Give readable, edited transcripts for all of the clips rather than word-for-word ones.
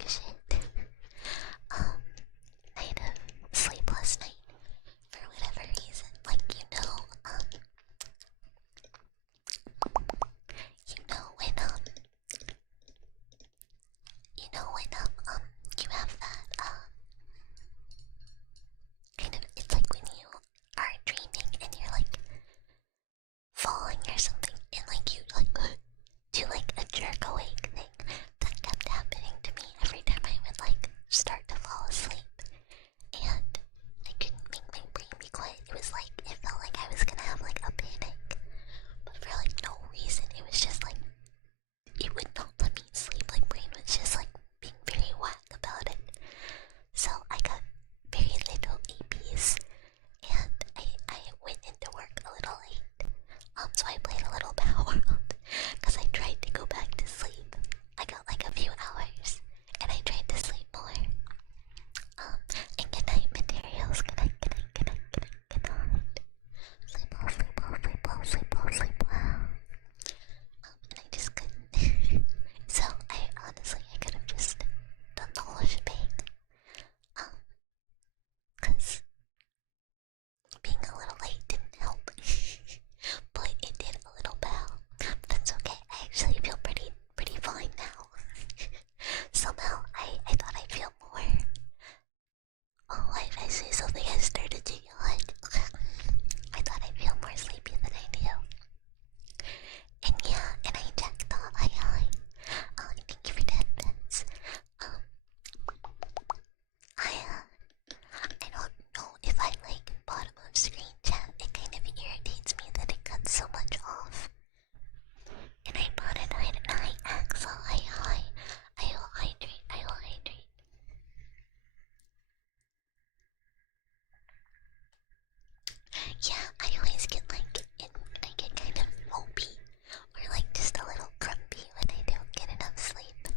like shit. Night of sleepless night for whatever reason. Like you have that kind of, it's like when you are dreaming and you're like falling or something, and like you like do like a jerk awake thing. That kept happening to me every time I would like start to fall asleep, and I couldn't make my brain be quiet. It was like, it felt like I was gonna have like a panic, but for like no reason. It was just like, it would not let me sleep. Like brain was just like being very whack about it. So I got very little APs, and I went into work a little late. So I played a little Power Up because I tried to go back to sleep. I got like a few hours, and I tried to sleep more. And good night materials. Good night, good night, good night, good night, good night. Sleep well, sleep well, sleep well, sleep well, sleep well. And I just couldn't. So I honestly, I could have just done the whole shebang. Cause being a little late didn't help. But it did a little bow. That's okay. I actually feel pretty fine now. Somehow I thought I'd feel more. Oh, I say something I started to yawn. I thought I'd feel more sleepy than I do. And yeah, and I checked off. Hi. Thank you for that, Bets. I don't know if I like bottom of screen chat. It kind of irritates me that it cuts so much off. And I bought it night, Axel. Hi. I will hydrate. Yeah, I always get like, I get kind of mopey or like just a little grumpy when I don't get enough sleep.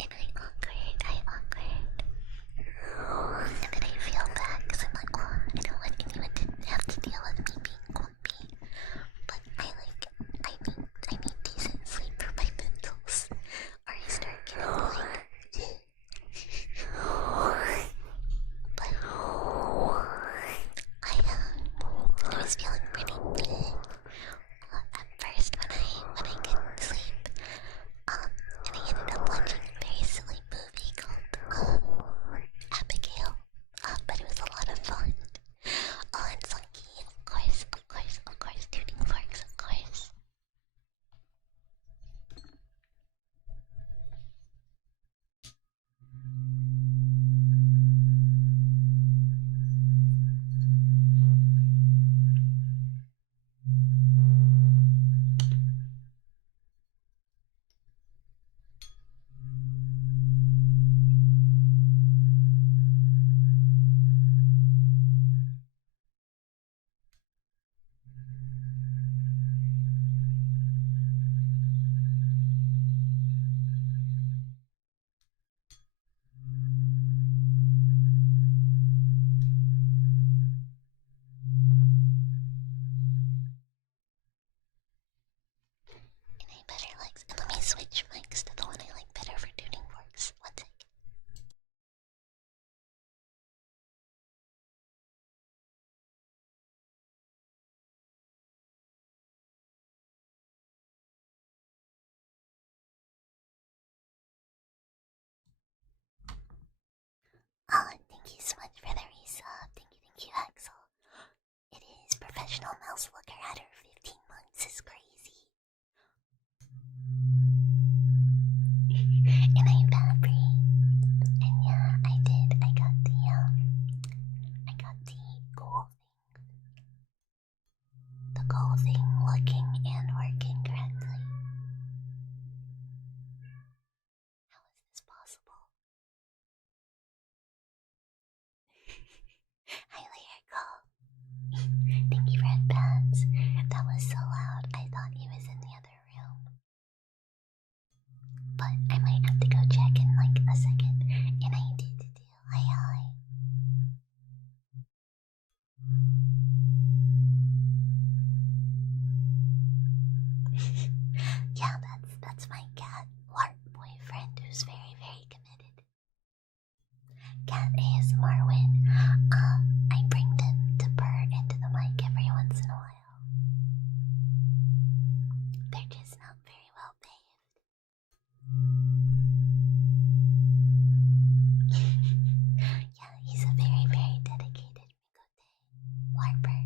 And I awkward. And then I feel bad because I'm like, oh, I don't want anyone to have to deal with me being grumpy. But I need decent sleep for my mentals, or I start getting like, but I was feeling pretty bleh at first when I couldn't sleep. And I ended up watching a very silly movie called Abigail. But it was a lot of fun. Oh, and Sunky, of course, tuning forks, of course. And I better like, let me switch mics to the one I like better for tuning forks. One sec. Oh, thank you so much for the resub. Thank you, Axel. It is professional mouse looker at her 15 months is crazy. And I'm Fabry. And yeah, I did. I got the goal thing. The goal thing looking and working correctly. How is this possible? Hi, Lyrico. Thank you for advance. That was so loud, I thought he was in the other room. But I might have to go check in like a second. And I did do. Hi. Yeah, that's my cat, Lark boyfriend, who's very, very committed. cat ASMR when I bring them to purr into the mic every once in a while. They're just not very well behaved. Yeah, he's a very, very dedicated Migote warper.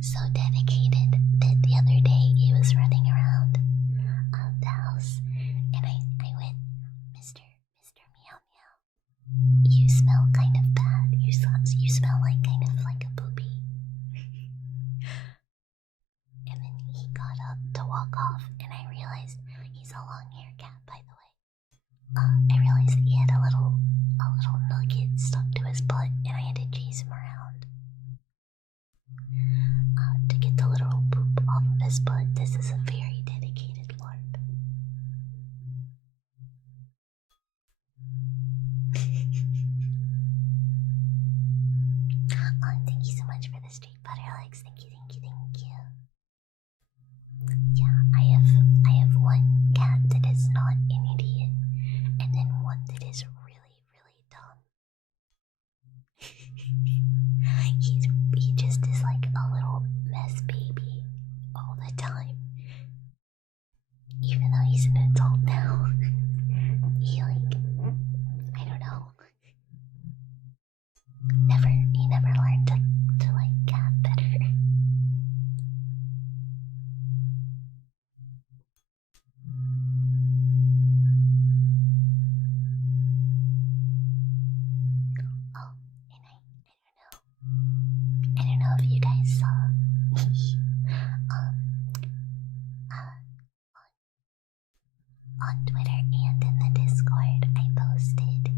So dedicated that the other day he was running around the house, and I went, Mr. Meow Meow, you smell kind of bad. You smell like kind of like a poopy. And then he got up to walk off, and I realized he's a long-haired cat, by the way. I realized that he had a little nugget stuck to his butt, and I had to chase him around to get the little poop off of his butt. This is a very dedicated LARP. Thank you so much for the street butter legs. Thank you, thank you, thank you. Yeah, I have one cat that is not an idiot, and then one that is really, really dumb. He just is like a little mess baby all the time. Even though he's an adult now, he I don't know. He never learned to like cat better. Oh, and I don't know if you guys saw on Twitter and in the Discord, I posted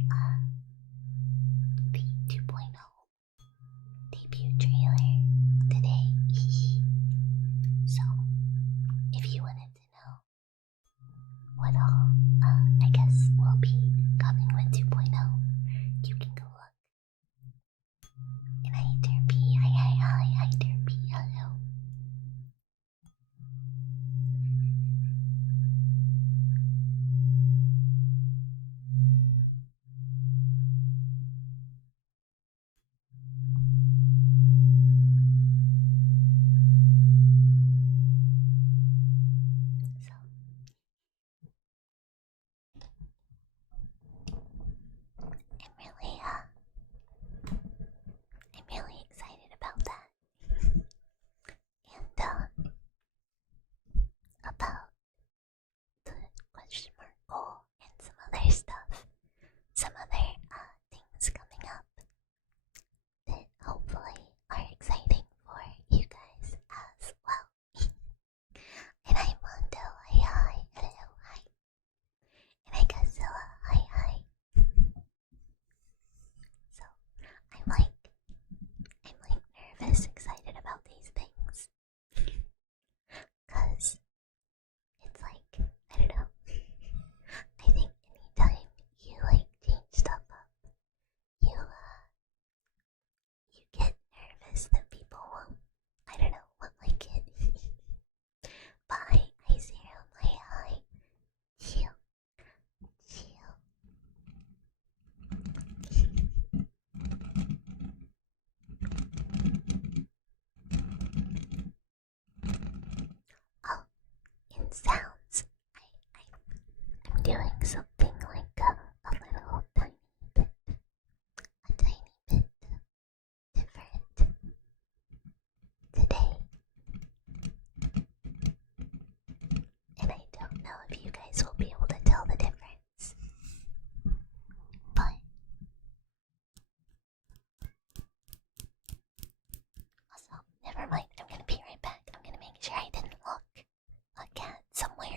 the 2.0 debut trailer today. So, if you wanted to know what all, I guess, will be coming with 2.0, you can go look. And hi Derpy, hi Derpy, hello. So, I'm really excited about that. And about the question mark goal and some other stuff, some other things coming up that hopefully are exciting for you guys as well. And hi Mondo, hi, hello, hi. And hi Godzilla, hi. So I'm nervous, excited about these things. Cause it's like, I don't know. I think anytime you change stuff up, you get nervous that people won't, I don't know, won't like it. But I zero my eye. Chill. Oh, in sounds, I'm doing something like a little tiny bit different today. And I don't know if you guys will be able to tell the difference. But also, never mind, I'm gonna be right back. I'm gonna make sure I didn't look a cat somewhere.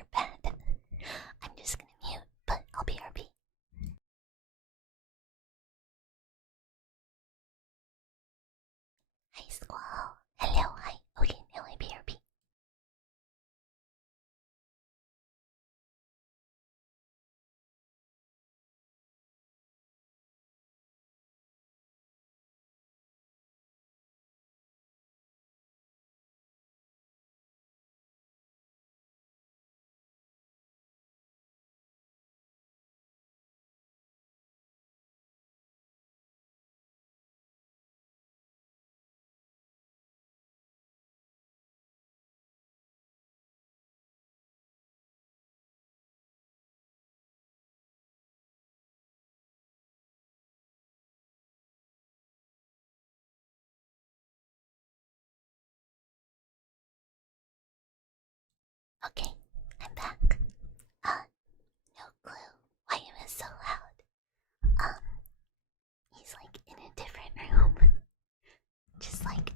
Okay, I'm back. No clue why it was so loud. He's like in a different room. Just like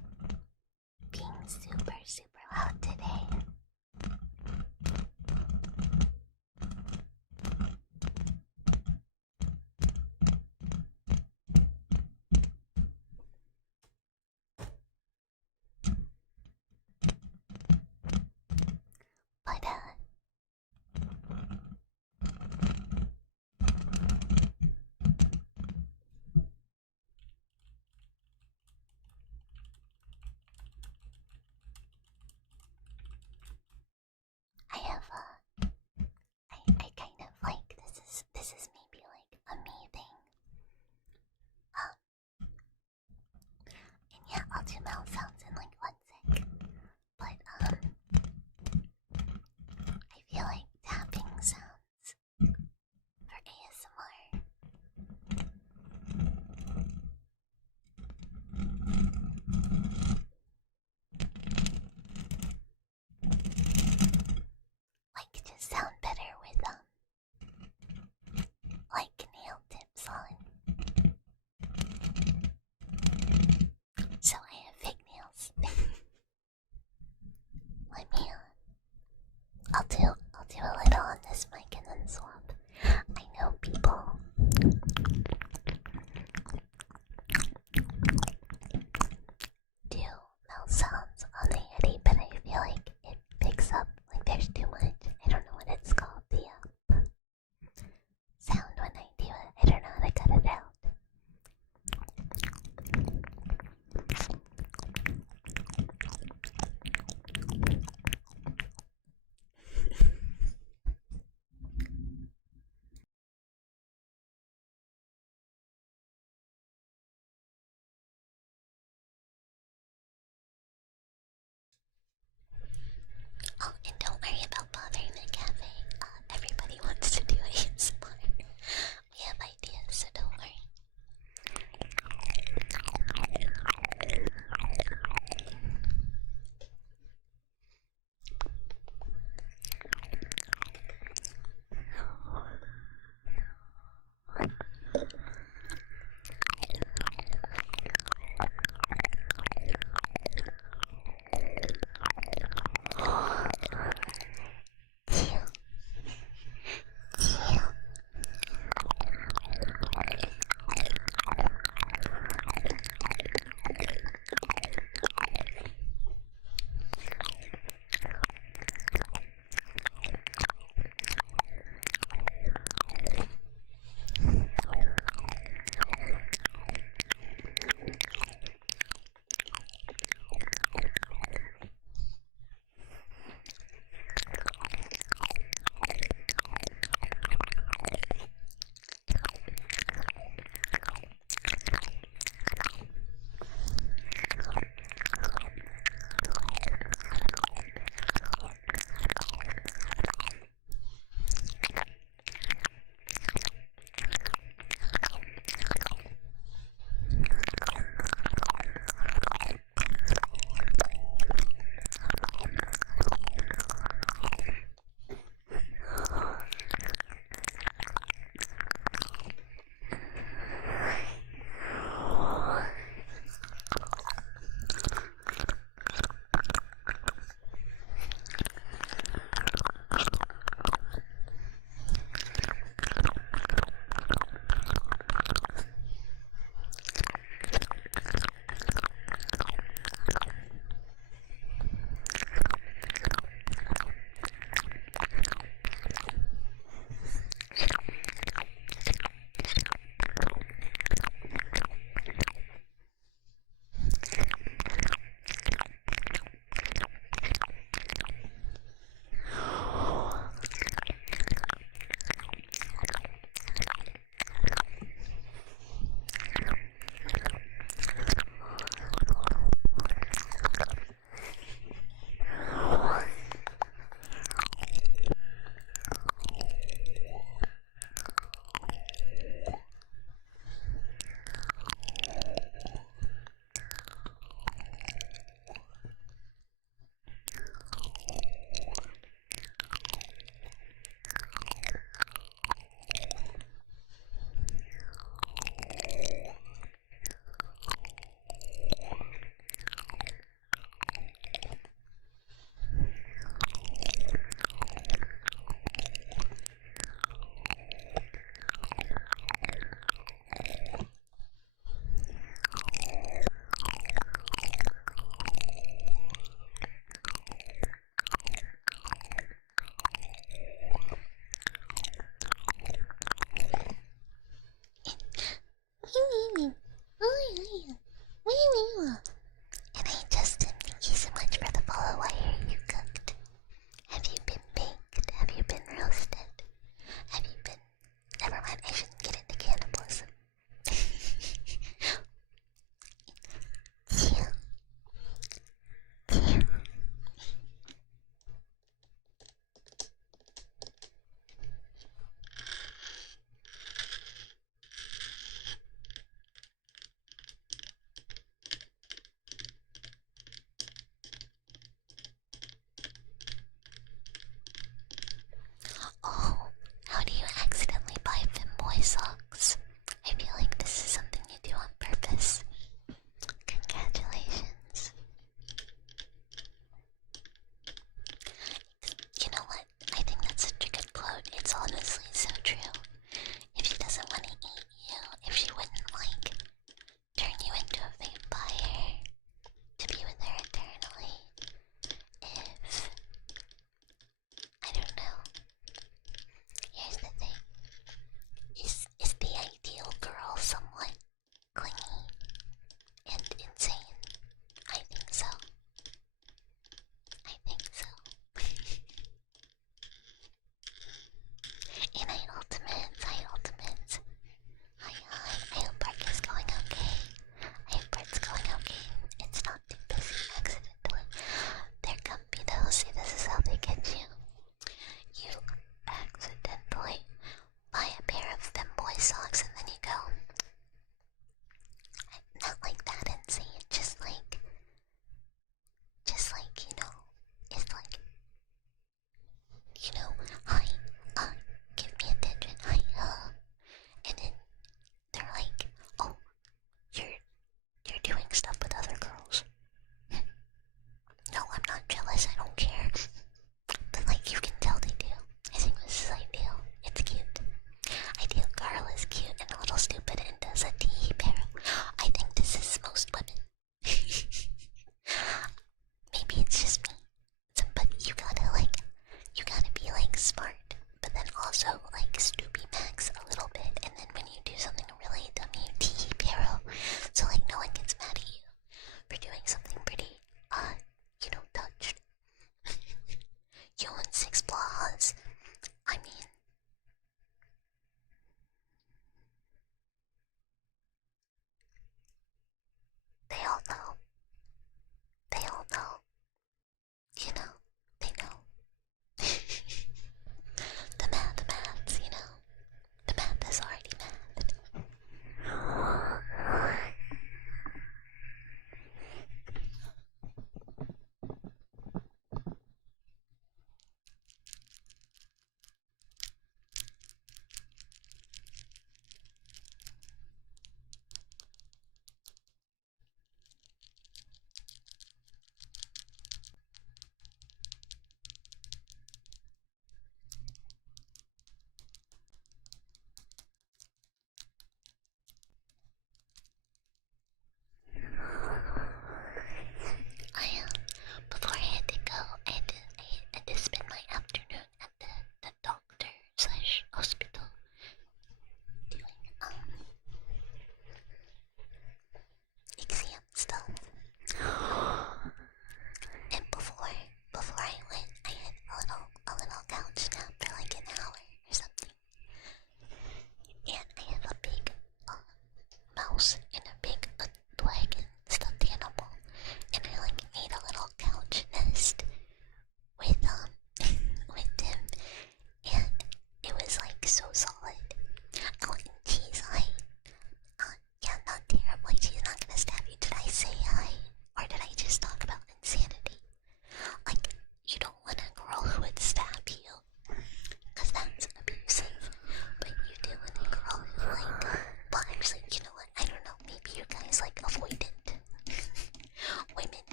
being super, super loud today. But I have I kind of like this is maybe like a me thing. And yeah, I'll do mouth sounds in like 1 sec. But I feel like tapping sounds for ASMR. Like just sound better with like nail tips on. So I have fake nails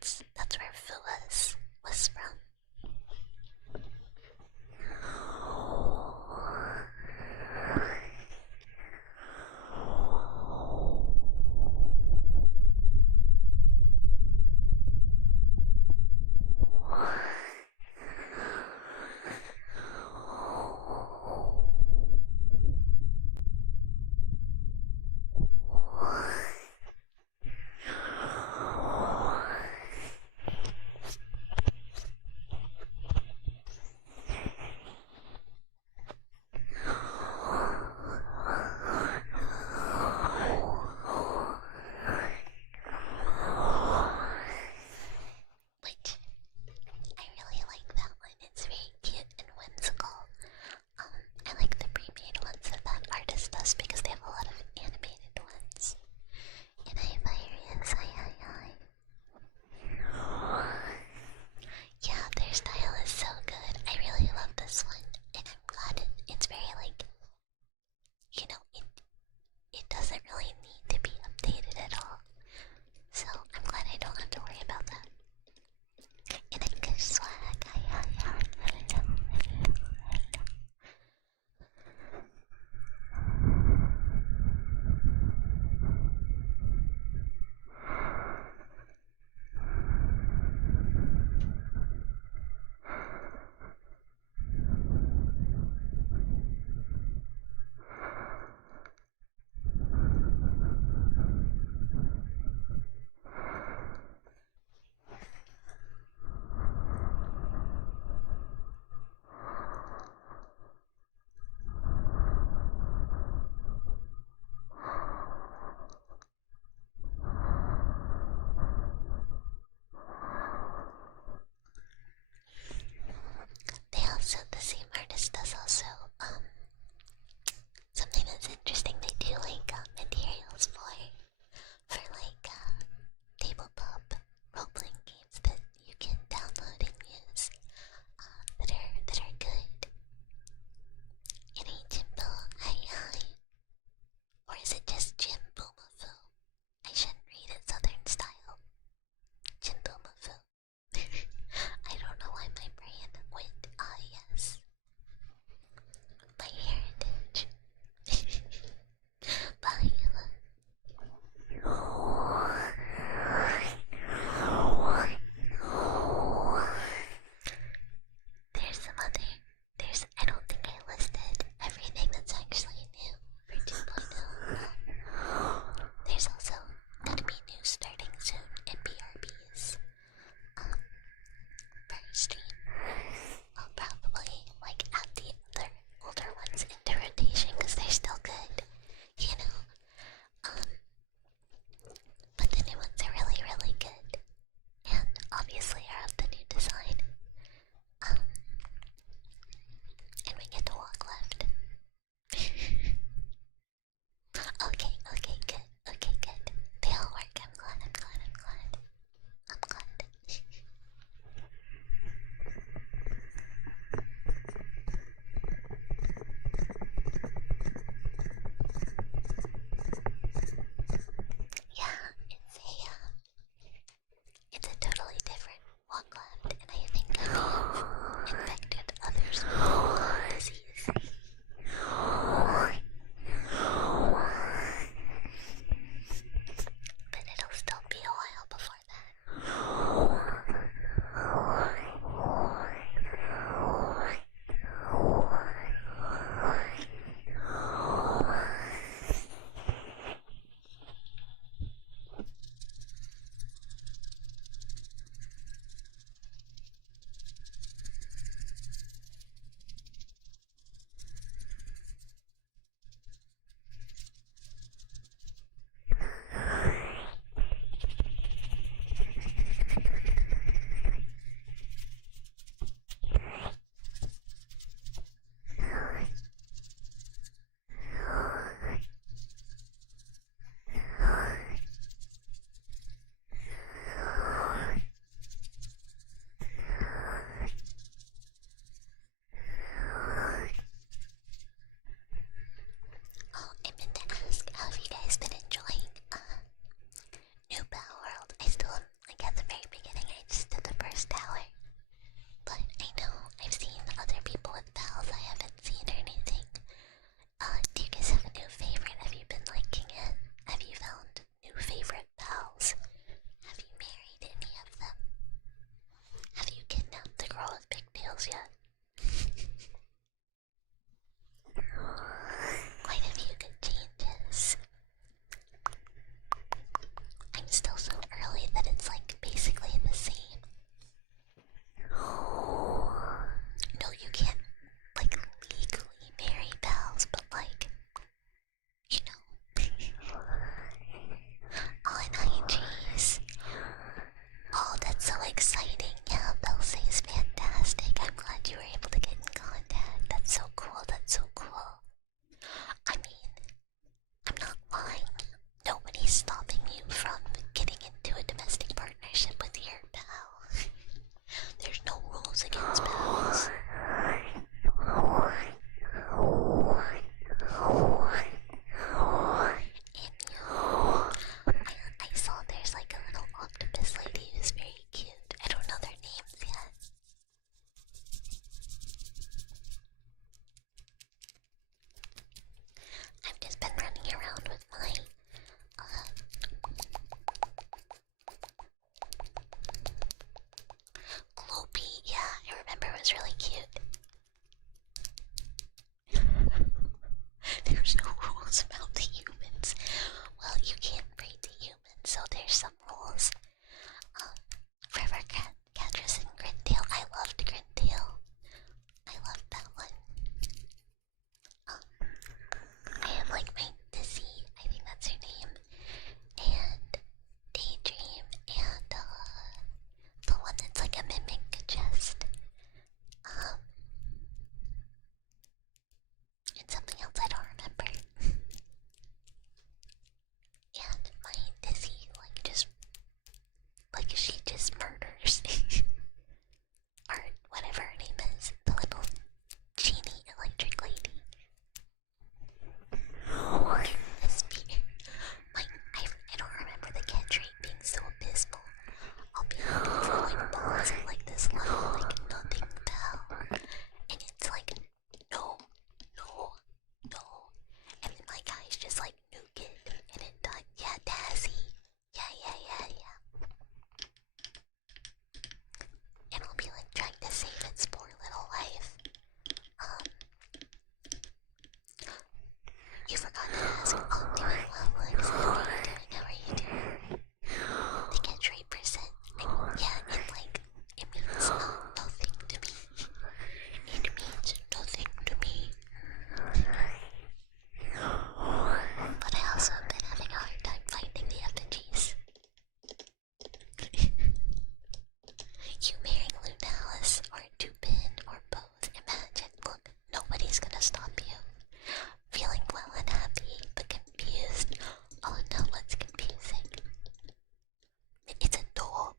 That's where VODs was from. you marrying Lunalis or Dupin or both. Imagine, look, nobody's gonna stop you. Feeling well and happy, but confused. Oh no, what's confusing? It's a dog.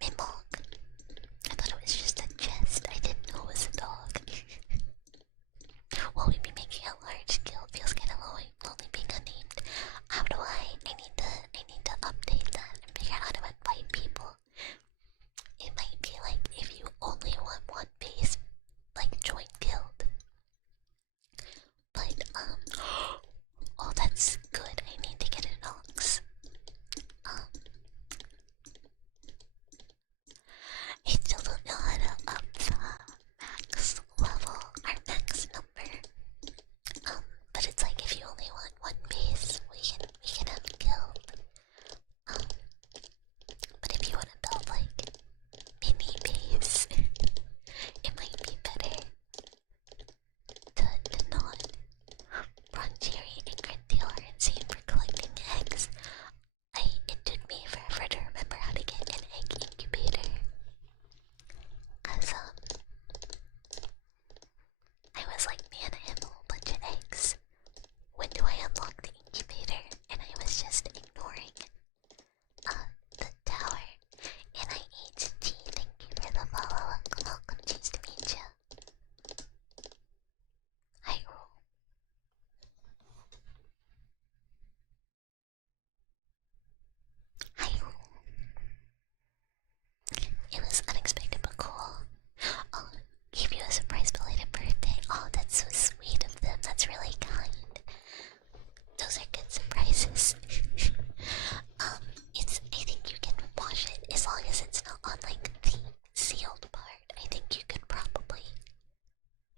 Mimog. I thought it was just a chest. I didn't know it was a dog. Will we be making a large guild? Feels kinda lonely being unnamed. How do I need to update that and figure out how to invite people. It might be like if you only want one base, like join guild. But oh, that's good. I need to get an ox. I still don't know how to up the max level, our max number. But it's like if you only want one base, we can have a guild. But if you want to build like mini base, it might be better to not. Broncherry and Grindeal are insane for collecting eggs. It took me forever to remember how to get an egg incubator. Cause I was like, man, I have a whole bunch of eggs. When do I unlock the incubator? And I was just ignoring the tower. And I ate tea. Thank you for the follow. Welcome, cheese to meet you. Hi, roll. Hi, roll. It was unexpected but cool. I'll give you a surprise belated birthday. Oh, that's so sweet of them. That's really kind. Those are good surprises. I think you can wash it as long as it's not on like the sealed part. I think you could probably.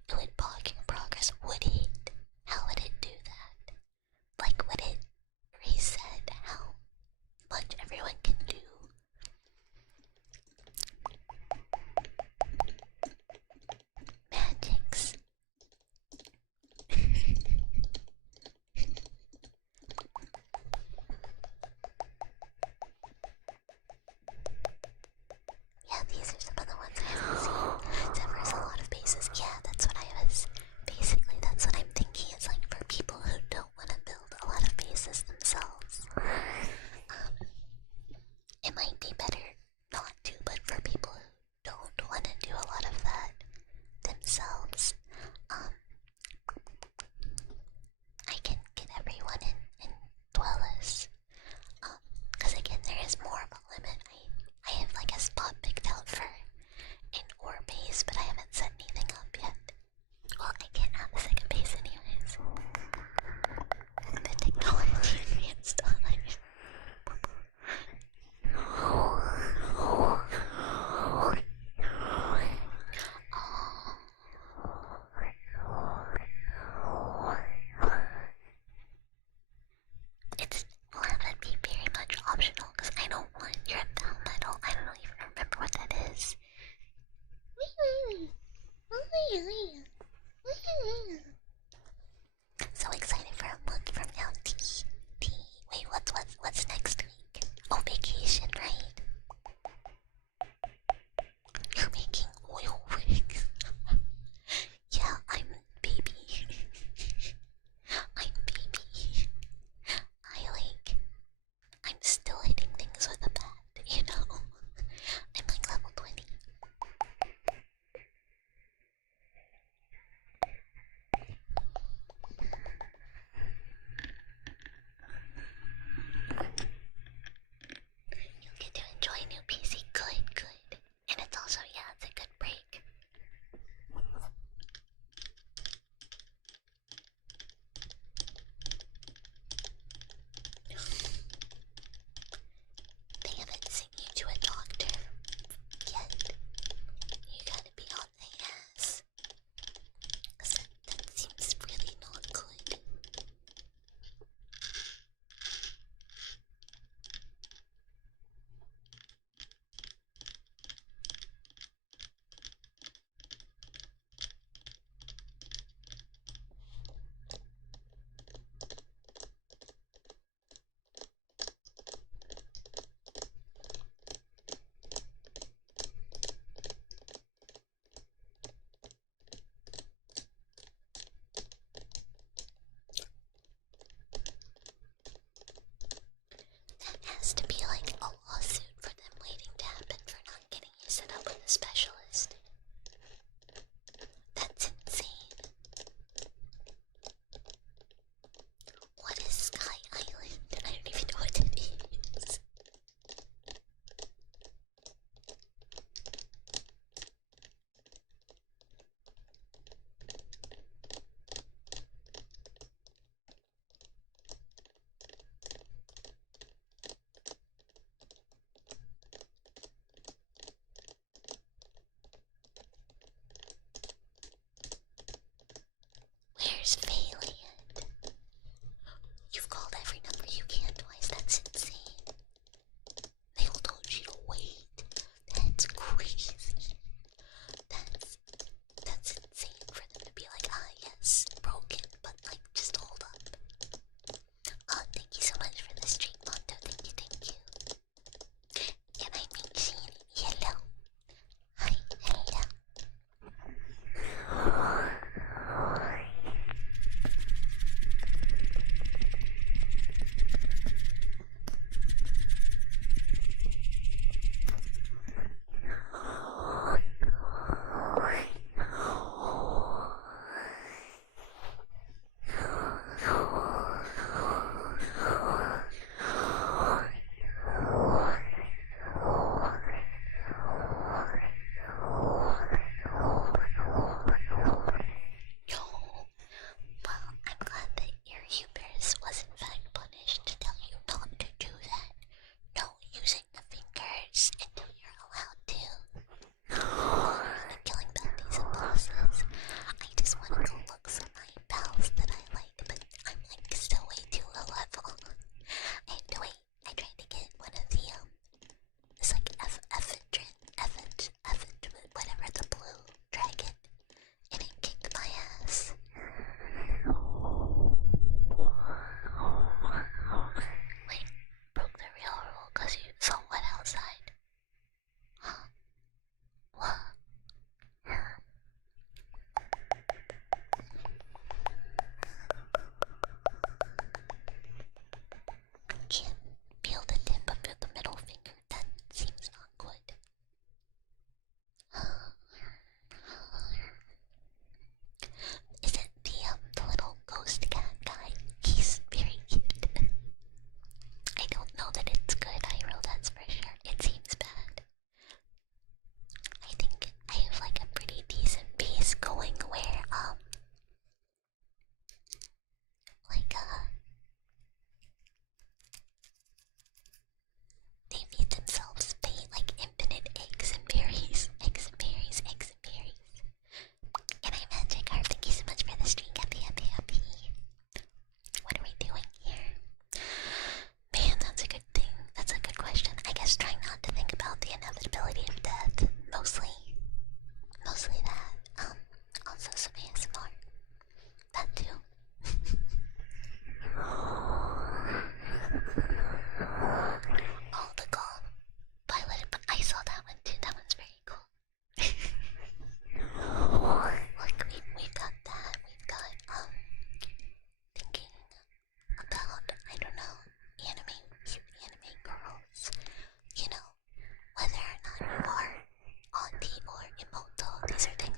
It would bog your progress. Would it? How would it do that? Like, would it reset how much everyone can do? Magics. Yeah, these are some of the ones I haven't seen. Zephyr a lot of bases. Yeah, that's what I was. Basically, that's what I'm thinking. It's like for people who don't want to build a lot of bases themselves. It might be better not to, but for people who don't want to do a lot of that themselves, I can get everyone in Dwellers. Because again, there is more of a limit. I have like a spot picked out for an ore base, but I haven't set anything up yet. Well, I can't have a second base anyways. The technology advanced on it. It's that be very much optional because I don't want your down metal. I don't even remember what that is. So excited for a month from now. Wait, what's next week? Oh, vacation, right? You're making oil rigs. Yeah, I'm baby. I'm baby. I'm still hitting things with a bat, you know? I'm like level 20. You'll get to enjoy a new PC. Good. And it's also, yeah, it's a good break. They haven't sent you to a doctor yet. You gotta be on the ass. 'Cause that seems really not good. the inevitability of death. Mostly that. Also some ASMR. That too. Oh, the golf pilot, but I saw that one too. That one's very cool. Like we've got that. We've got thinking about, I don't know, cute anime girls. You know, whether or not you are auntie or emoto, these are things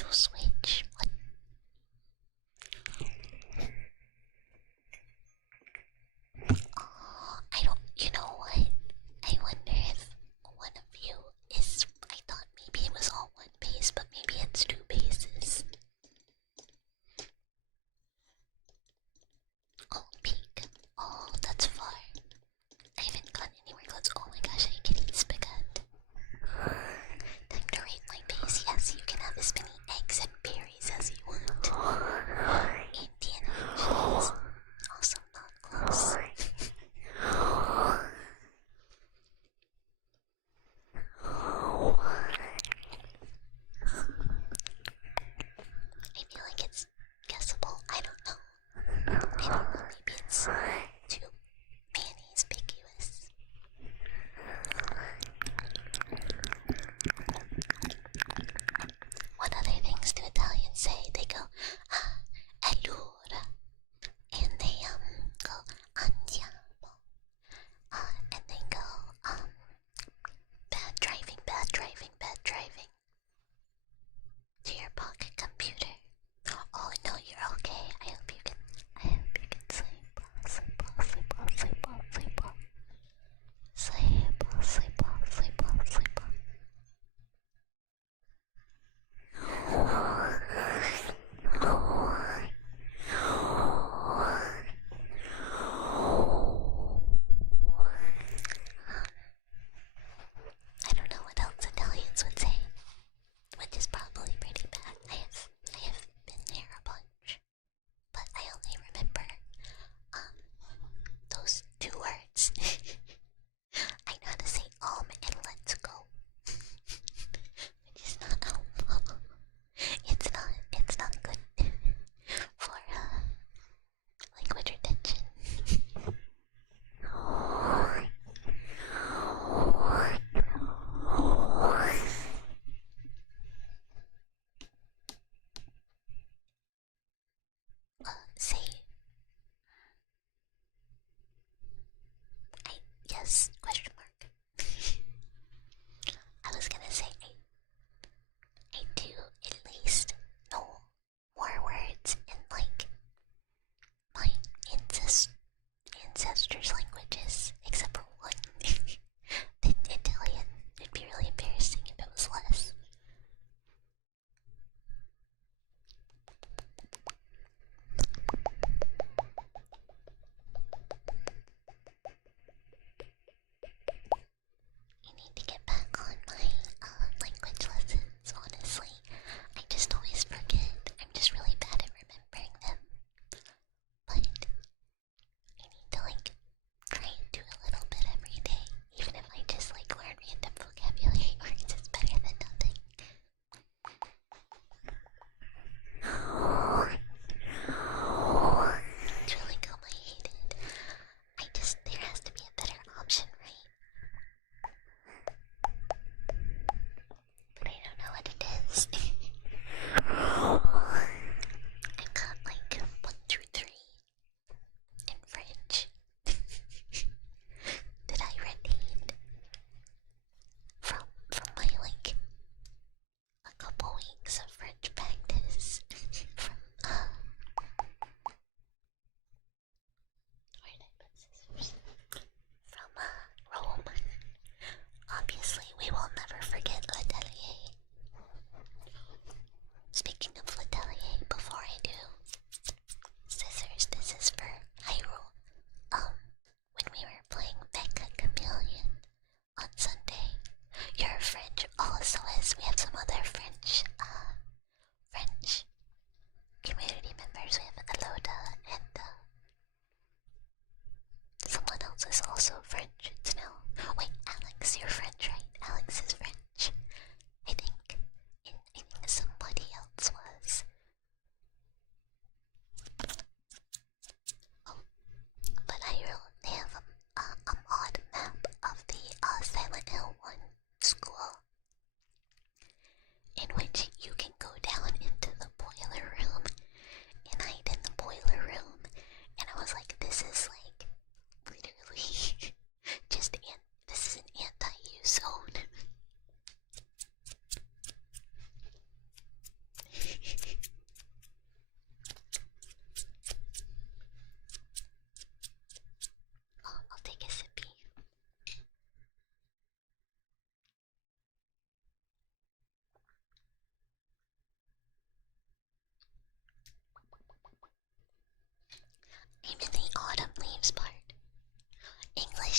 you switch? What? Oh, I don't. You know what? I wonder if one of you is. I thought maybe it was all one base, but maybe it's two bases. Oh, peak. Oh, that's far. I haven't gone anywhere close. Oh my gosh, I can eat spaghetti. Time to raid my base. Yes, you can have as many eggs and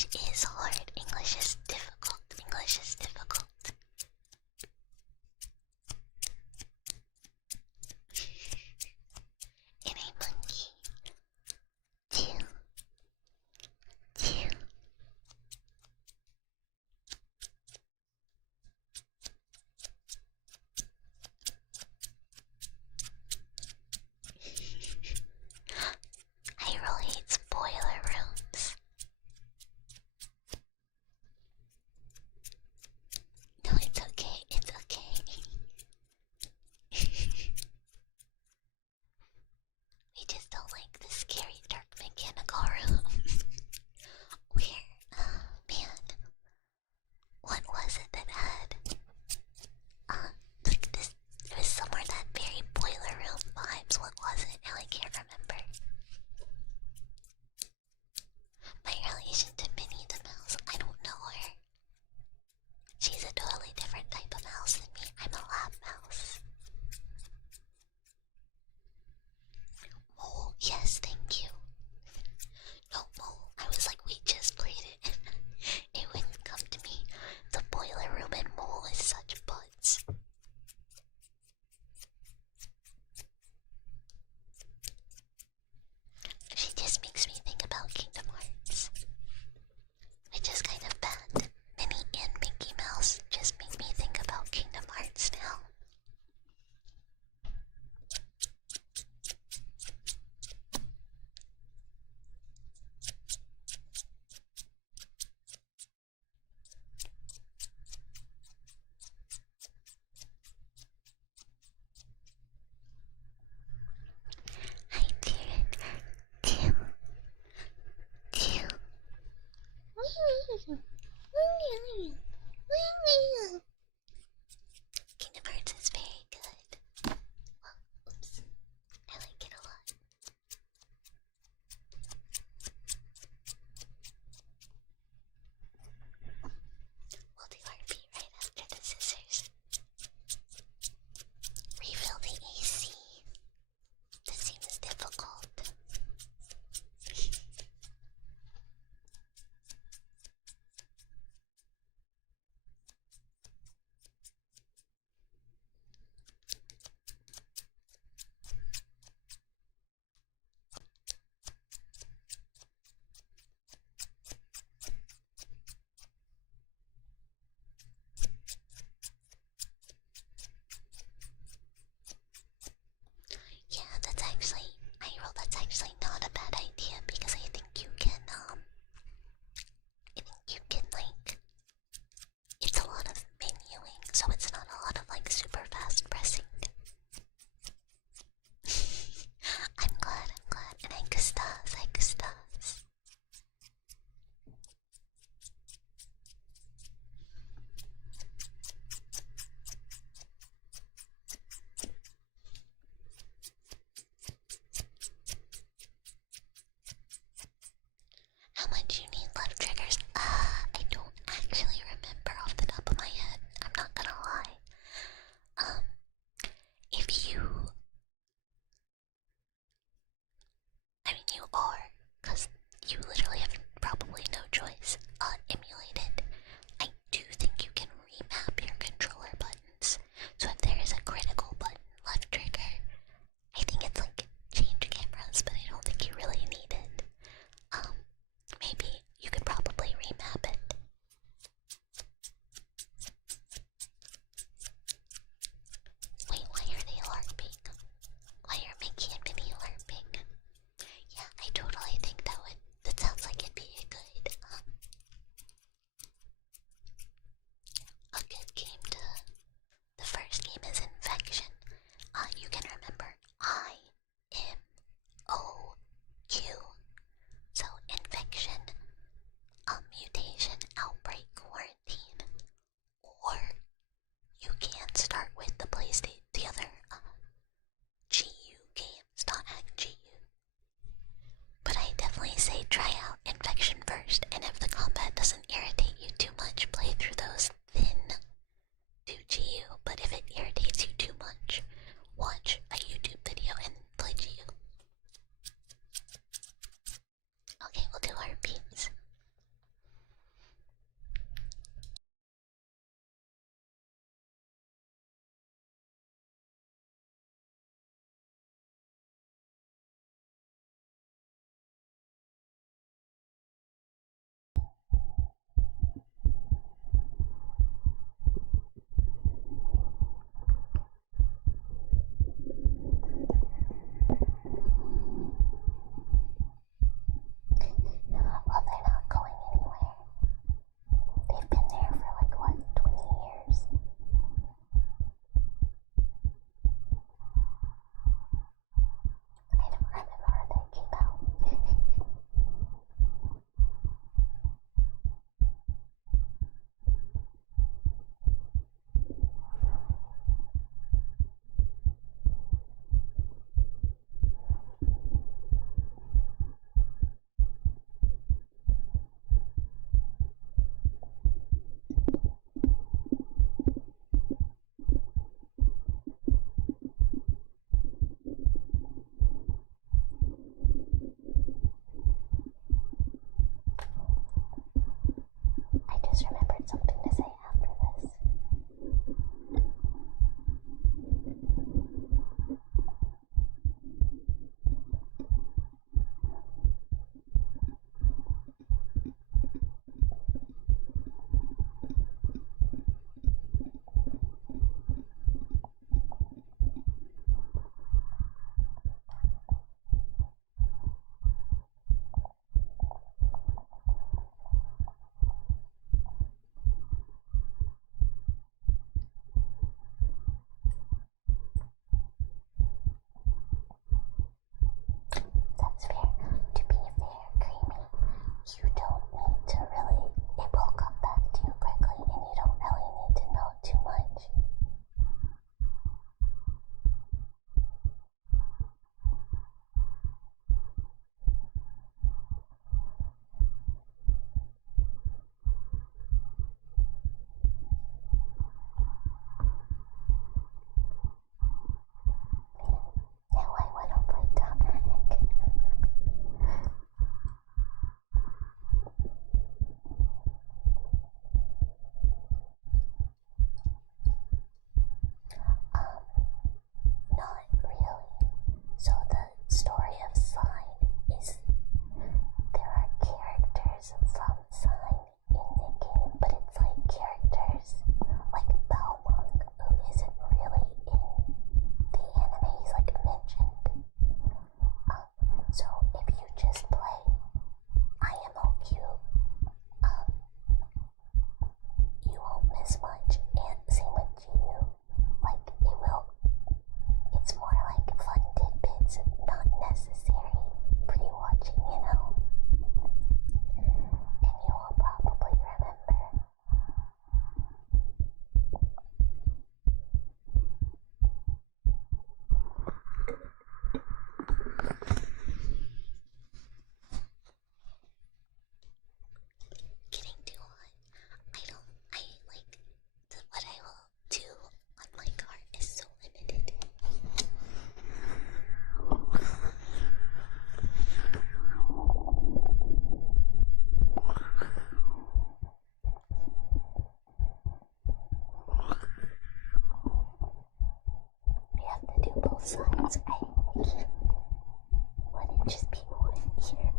English is hard. English is difficult. English is difficult. And a monkey. Two. I really hate spoiler rooms. No, it's okay, it's okay. We just don't like the scary dark mechanical rooms. Where, man, what was it that had, like this, it was somewhere that very boiler room vibes. What was it? Now I can't remember. My relation to Minnie the Mouse, I don't know her. She's a totally different type of mouse than me. I'm a lab mouse. Mole, yes, thank you. No, Mole, I was like, we just played it. It wouldn't come to me. The boiler room in both sides. I can't. Would it just be one ear?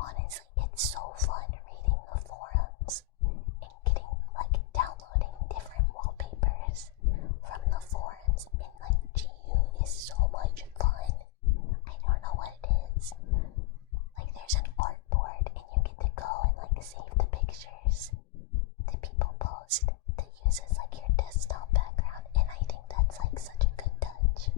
Honestly, it's so fun reading the forums and getting, like, downloading different wallpapers from the forums, and, like, GU is so much fun. I don't know what it is. Like, there's an art board, and you get to go and, like, save the pictures that people post that uses, like, your desktop background, and I think that's, like, such a good touch.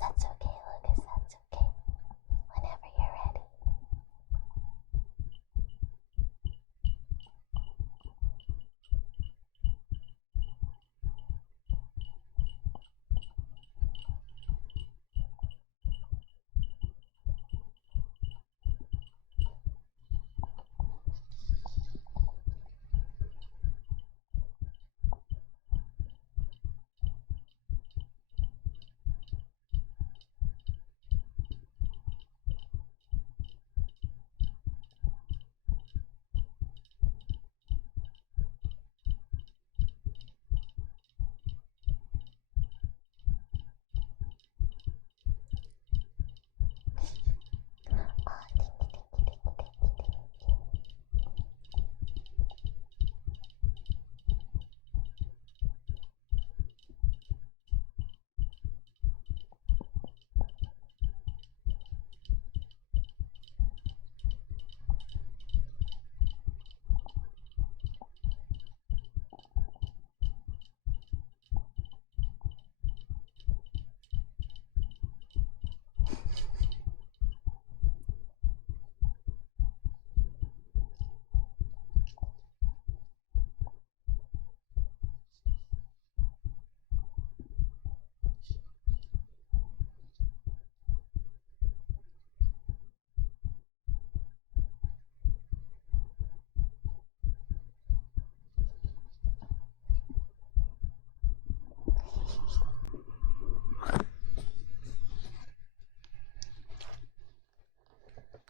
That's okay, Lucas, that's okay. Whenever you're ready.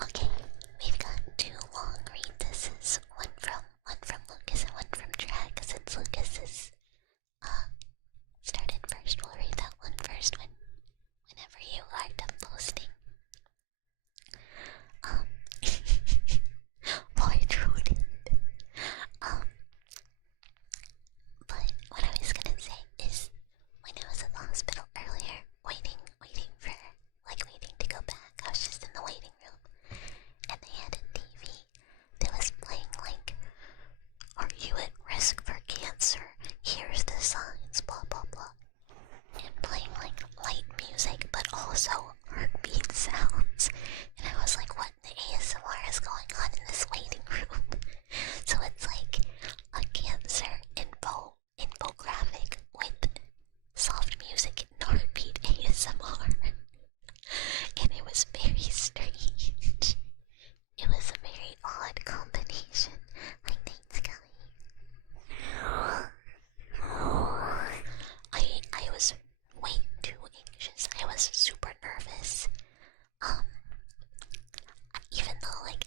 Okay, we've got two long read. This is one from Lucas and one from Drag, since Lucas is started first. We'll read that one first whenever you are done posting. Boy, Trudy. But what I was gonna say is, when I was at the hospital earlier, waiting to go back, I was just in the waiting room, and they had a TV that was playing, like, "Are you at risk for cancer? Here's the signs, blah blah blah," and playing, like, light music, but also heartbeat sounds. And I was like, what in the ASMR is going on in this waiting room? So it's like a cancer infographic with soft music and heartbeat ASMR. And it was very strange. It was a very odd combination. Like, thanks, Kelly. I was way too anxious. I was super nervous. Even though, like,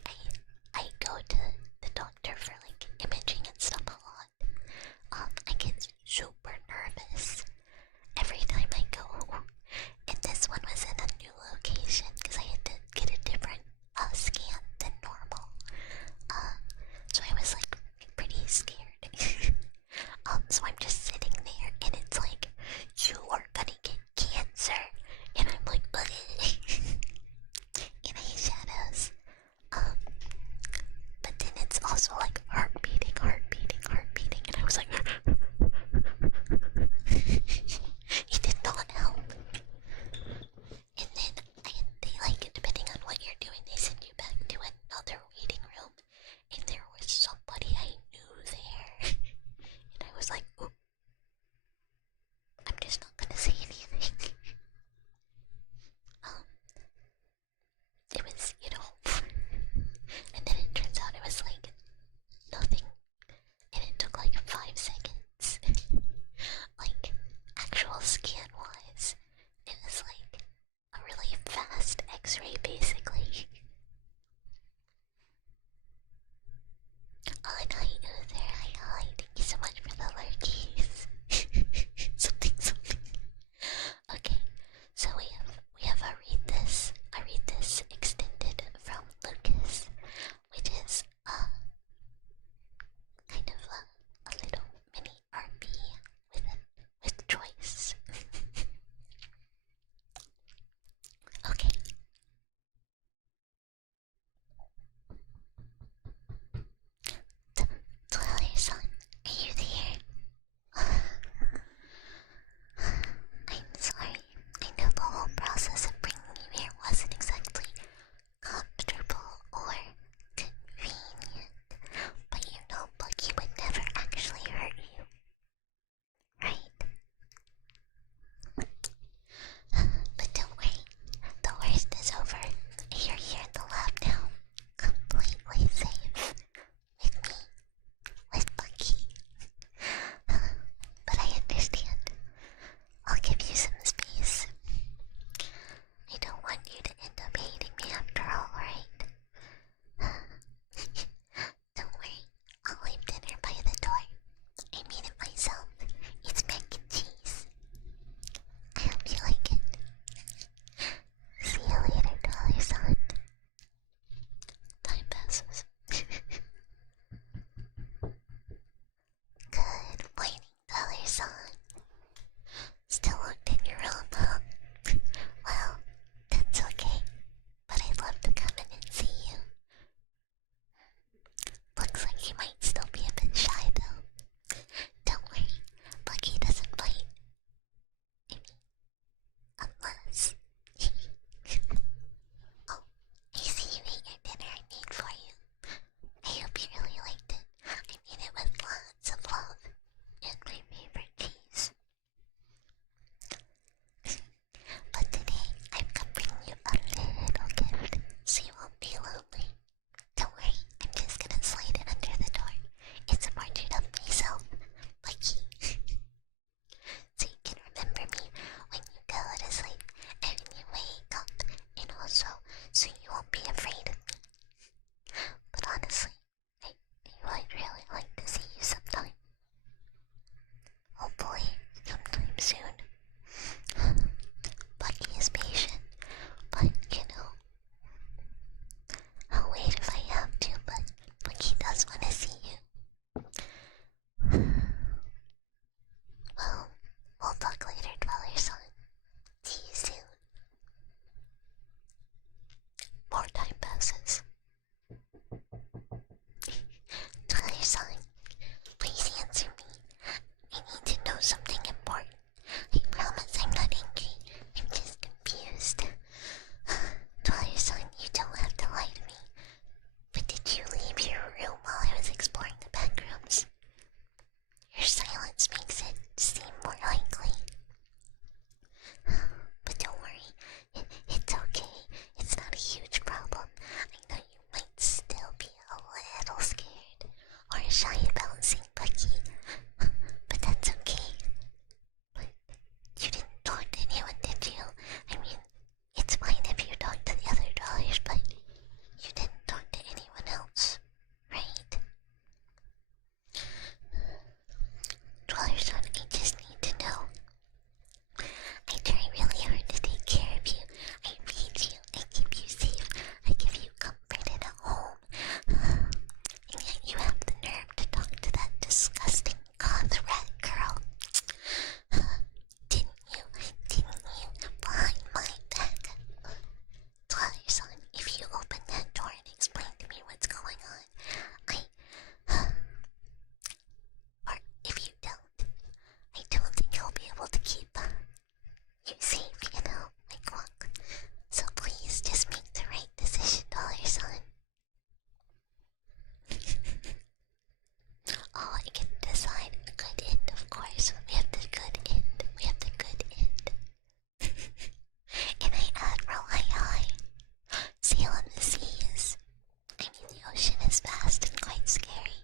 That's scary.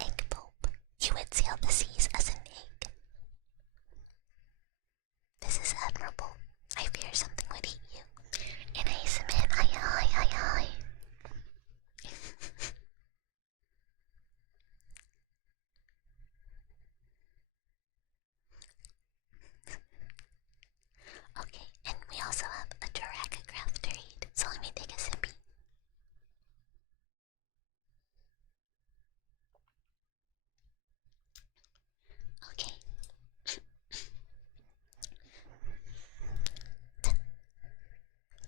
Egg pope. You would sail the seas as an egg. This is admirable. I fear something would eat you. And I submit, aye. Okay, and we also have a Duracograph to read, so let me take a sippy. Okay.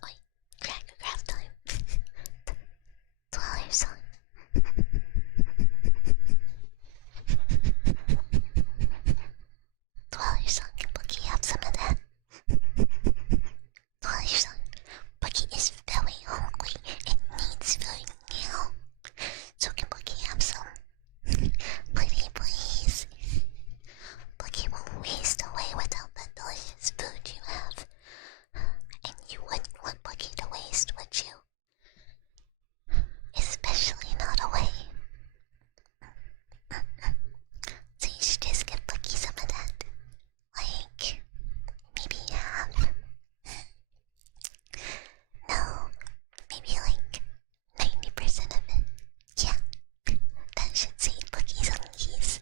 Oi, Crackergraph time. Dweller song. Dweller song, can Bookie have some of that? Dweller song. Bookie is very hungry and needs food now. So can Bookie have some? Pretty please. Bookie will waste away without the delicious food you have. And you wouldn't want Bookie to waste, would you? Especially not away. So you should just give Bookie some of that. Like, maybe half. No, maybe like 90% of it. Yeah, that should save Bookie's undies.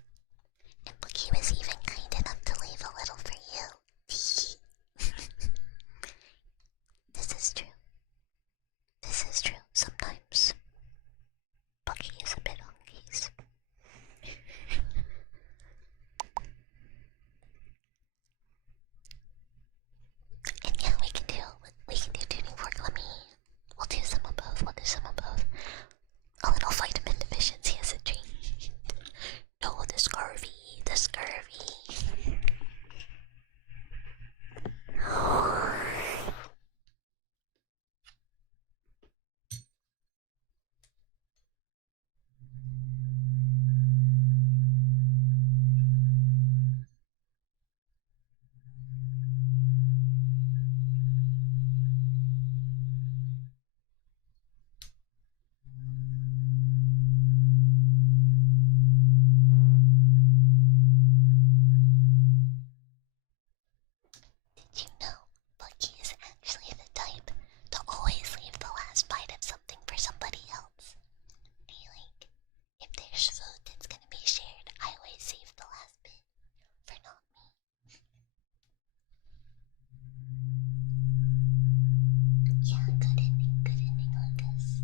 And Bookie was even kind enough to leave a little for you. This is true. This is true. Sometimes Bookie is a bit undies. And yeah, we can do tuning fork. We'll do some of both. We'll do some of both. A little vitamin deficiency as a treat. No, the scurvy. Did you know Bucky is actually the type to always leave the last bite of something for somebody else? Like, if there's food that's gonna be shared, I always save the last bit for not me. Yeah, good ending, Lucas.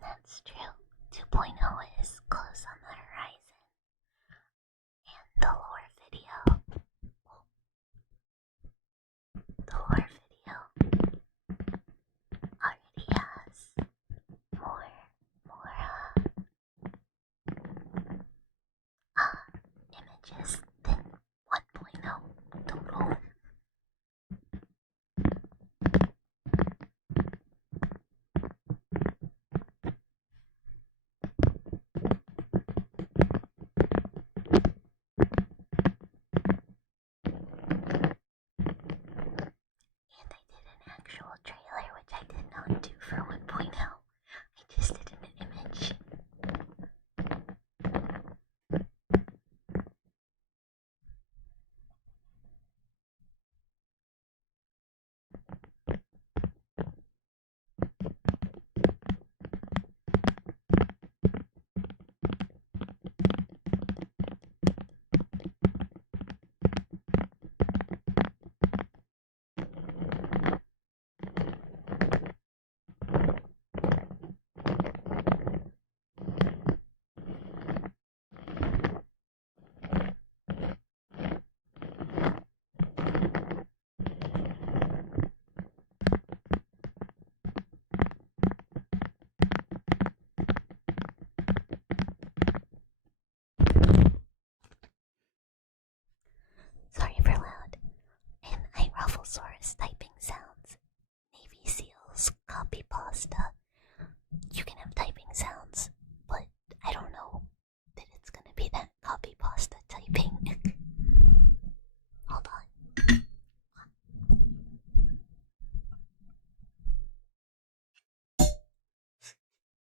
that's true. 2.0 is close on the horizon. And the lore video. The lore video already has more images than 1.0 total. And I did an actual trailer, which I did not do for 1.0. I just did an image. Sorry for loud. And I Rufflesaurus typing sounds. Navy SEALs, copy pasta. You can have typing sounds, but I don't know that it's gonna be that copy pasta typing. Hold on.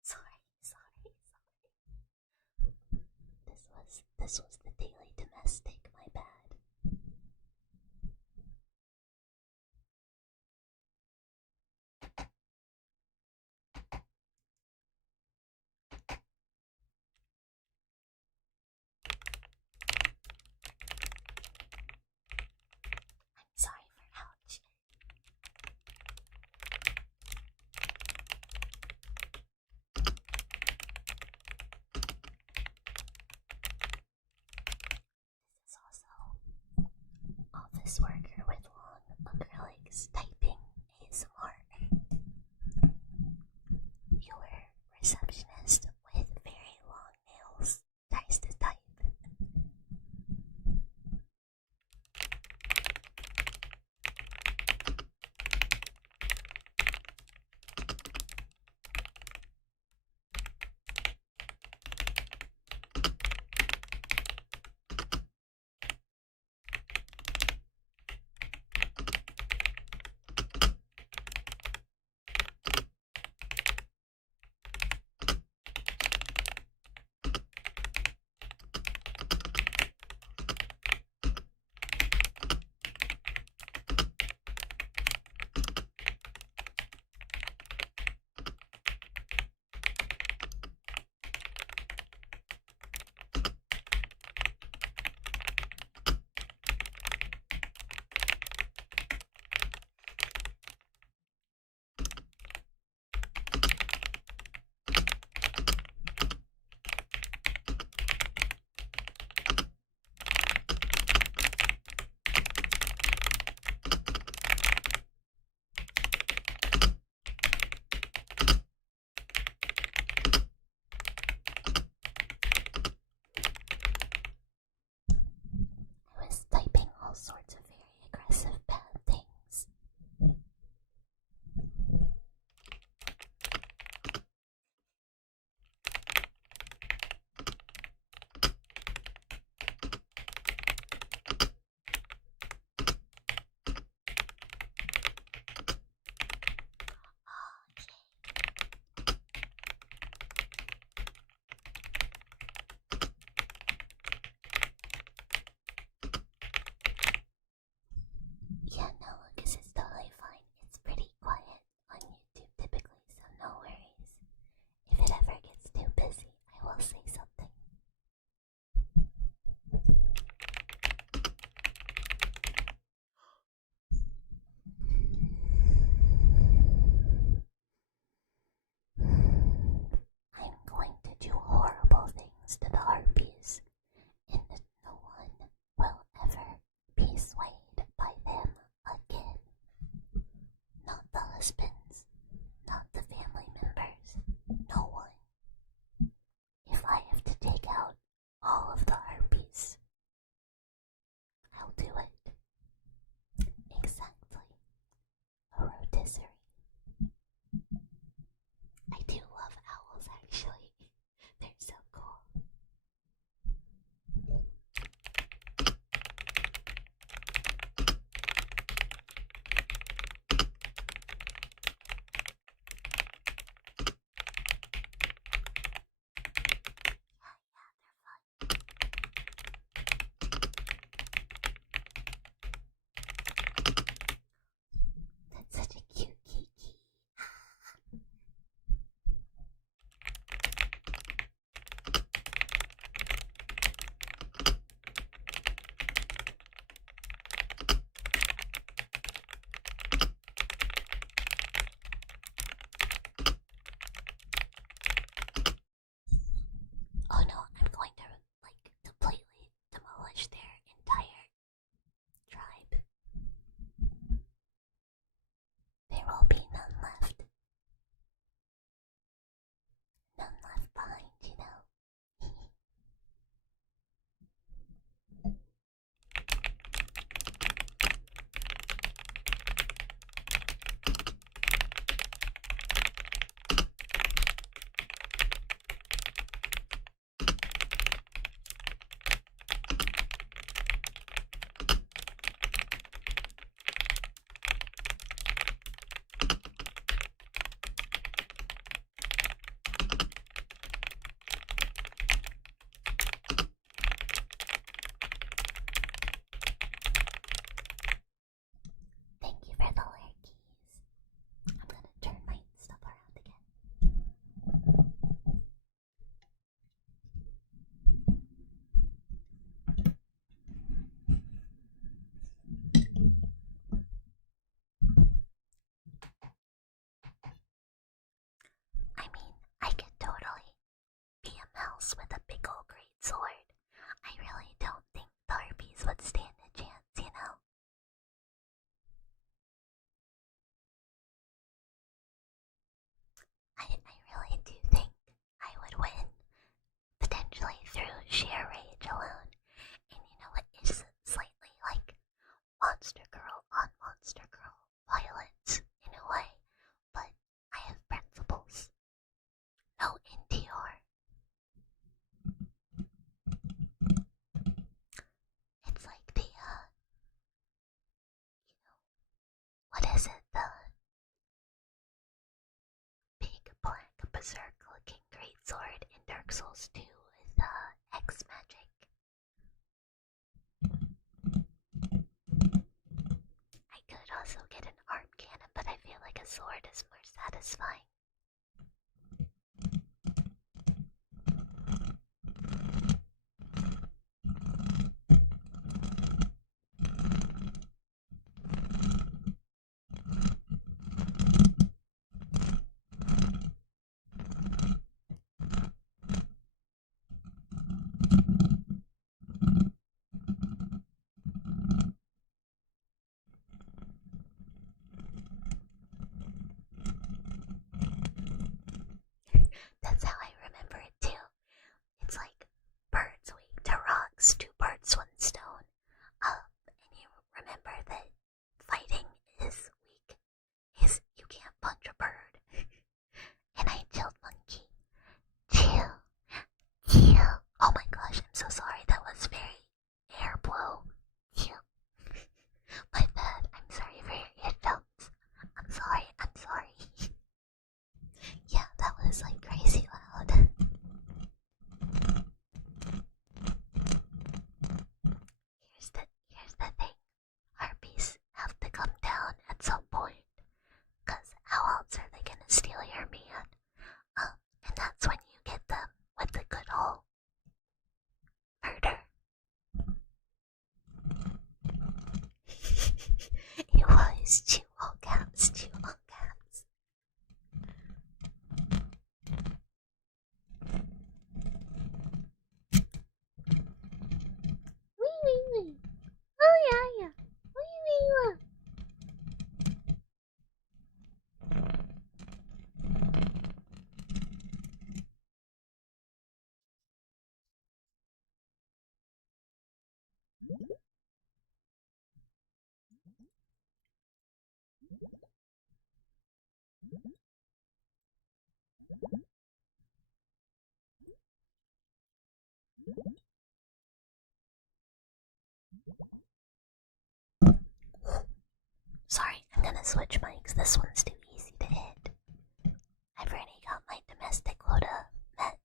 Sorry. This was the daily domestic, my bad. I'm sorry for ouch. This is also office worker with long acrylics typing ASMR. Your receptionist with very long nails tries to type. house with a big old great sword. I really don't think the harpies would stand a chance, you know? I really do think I would win, potentially through sheer rage alone. And you know what? It's slightly like Monster Girl on Monster Girl violence in a way, but I have principles. No NTR. It's like the, what is it? The big black berserk looking greatsword in Dark Souls 2 with, X magic. I could also get an arm cannon, but I feel like a sword is more satisfying. That's how I remember it too. It's like birds weak to rocks, two birds, one stone. And you remember that fighting is weak, is you can't punch a bird. And I chilled monkey. Chill. Chill. Oh my gosh, I'm so sorry. That was very air blow. Chill. My bad. I'm sorry for your eardrums. I'm sorry. I'm sorry. Yeah, that was like crazy loud. Here's the thing. Harpies have to come down at some point. Cause how else are they gonna steal your man? And that's when you get them with the good old murder. It was two all caps, two all caps. Wee wee wee. Oh yeah yeah. Wee wee wee. Sorry, I'm gonna switch mics. This one's too easy to hit. I've already got my domestic quota met.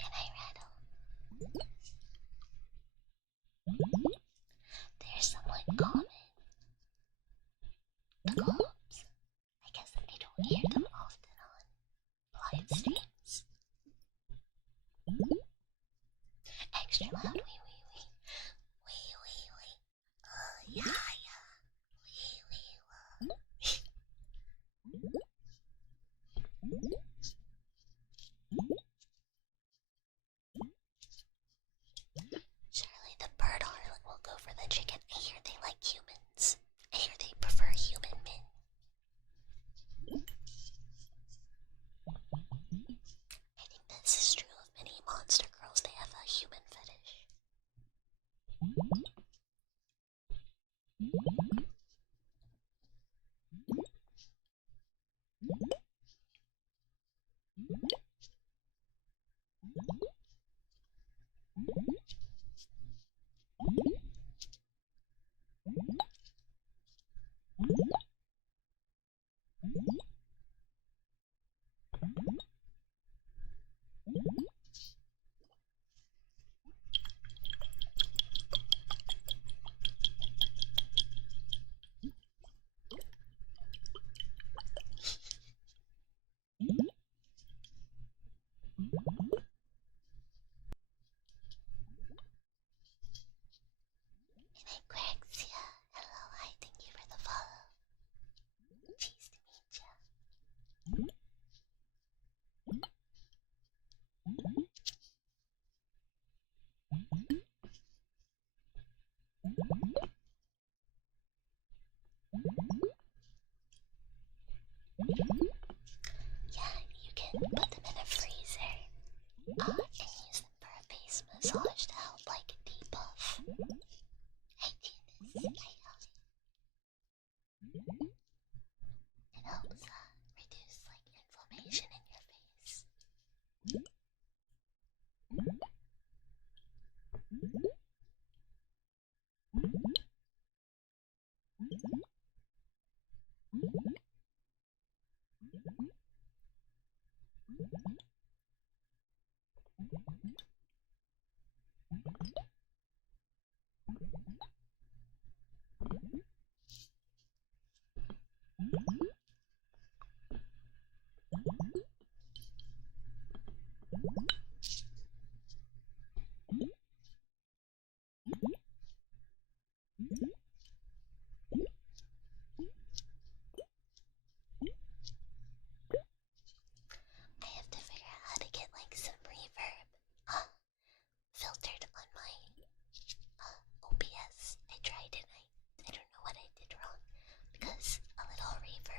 And I rattle. There's someone common. The globes. I guess I don't hear them often on live streams. Extra loud, wee wee wee. Wee wee wee. Yeah yeah. Wee wee wee. Surely the bird harlot will go for the chicken. I hear they like humans. I hear they prefer human men. Yeah, you can put them in a freezer and use them for a face massage to help like debuff. Hey Genius, it helps reduce like inflammation in your face. I have to figure out how to get like some reverb filtered on my OBS. I tried and I don't know what I did wrong because a little reverb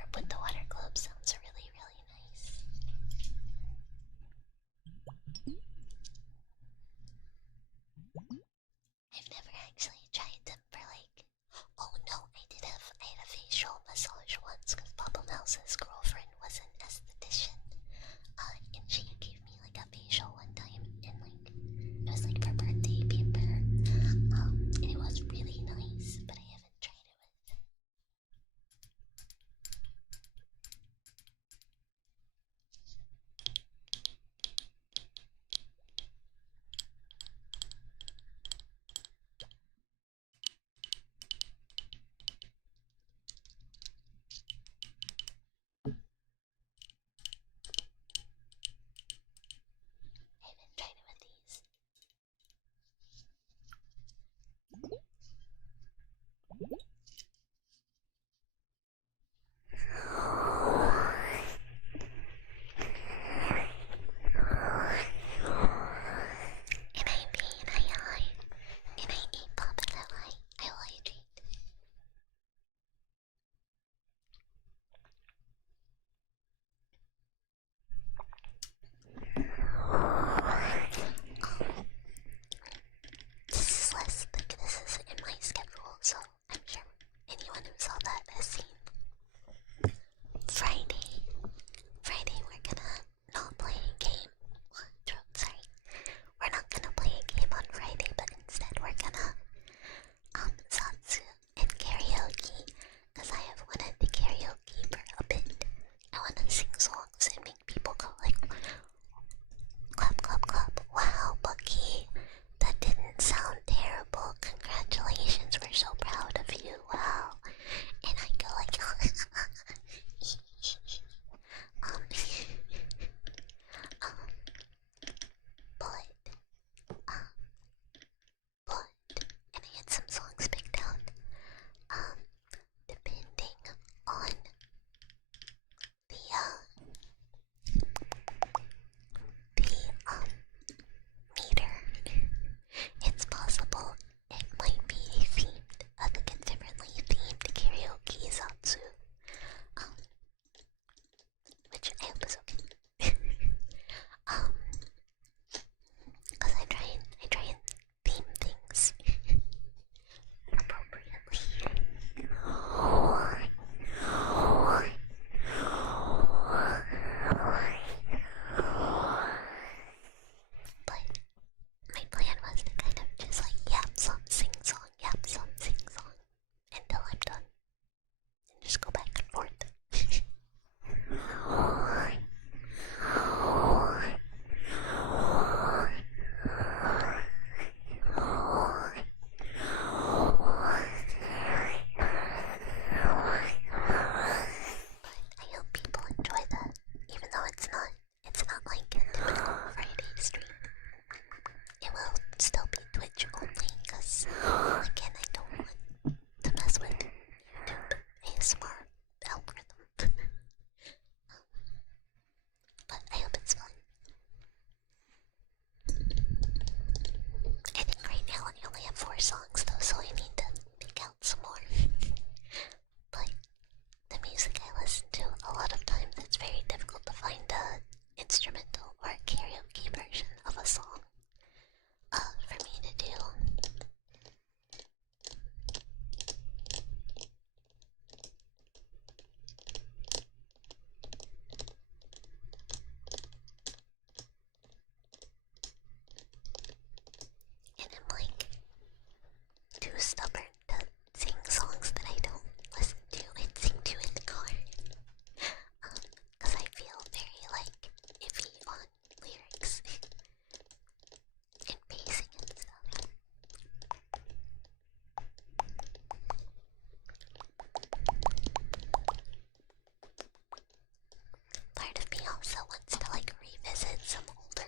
also wants to like revisit some older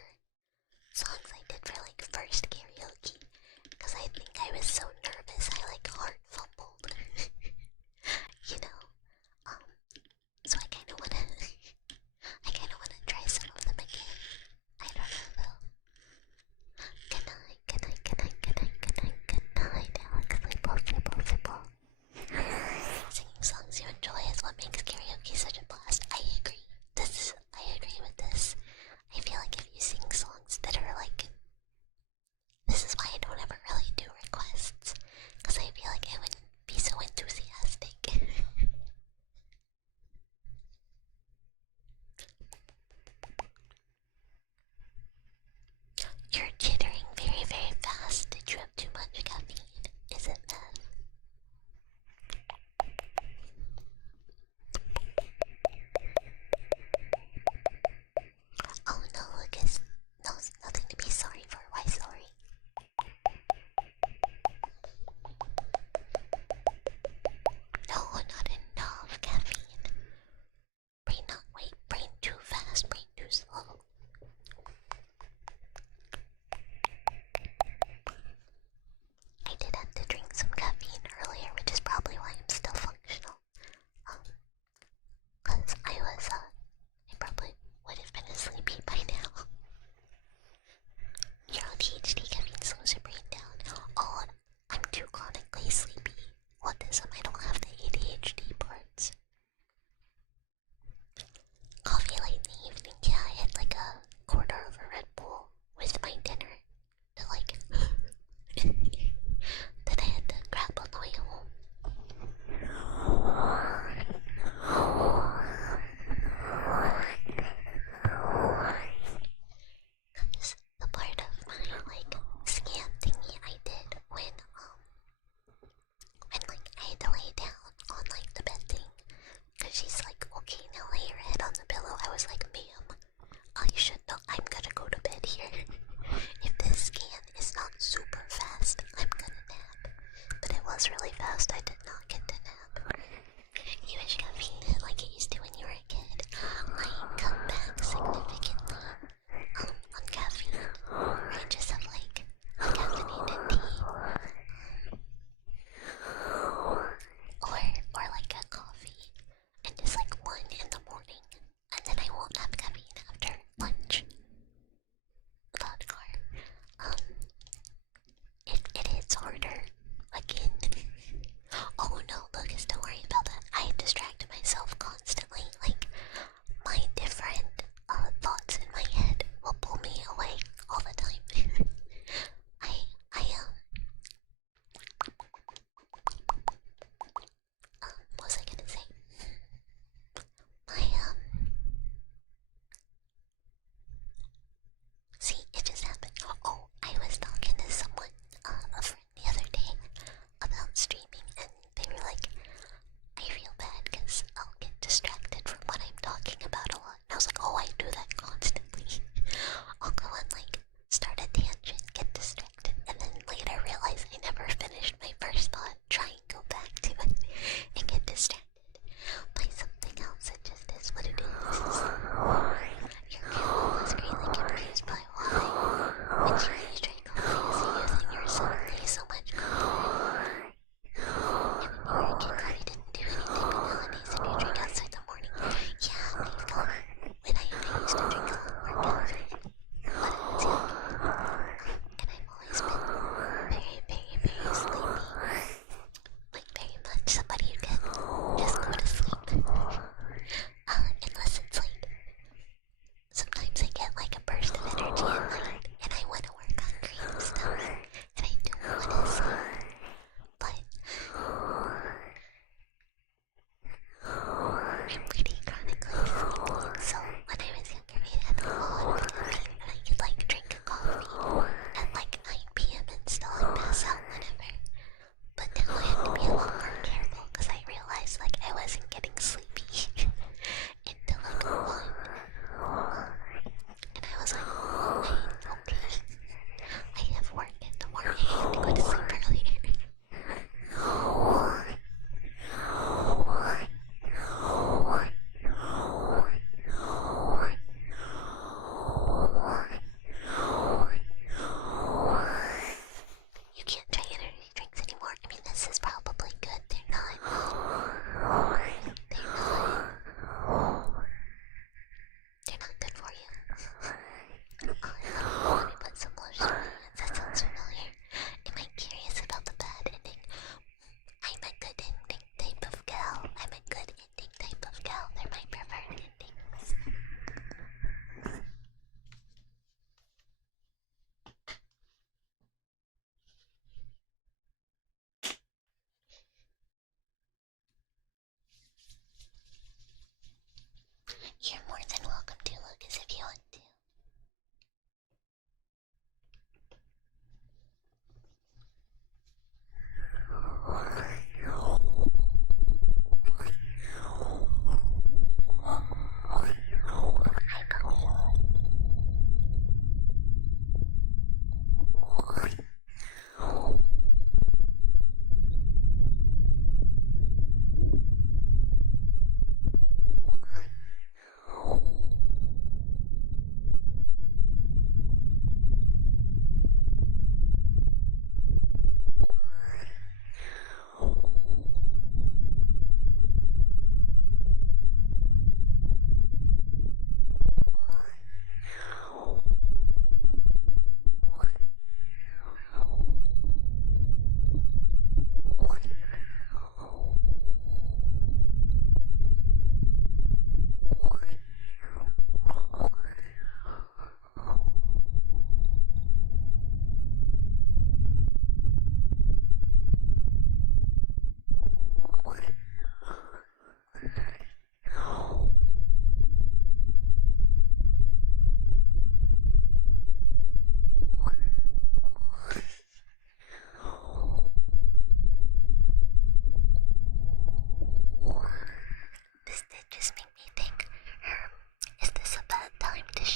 songs I did for like first karaoke, because I think I was so nervous I like heart fumbled. You know? So I kinda wanna I kinda wanna try some of them again. I don't know though. Good night, good night, good night, good night, good night, good night, Alex. Sleep. Singing songs you enjoy is what makes karaoke such a blast. I agree. I agree with this. I feel like if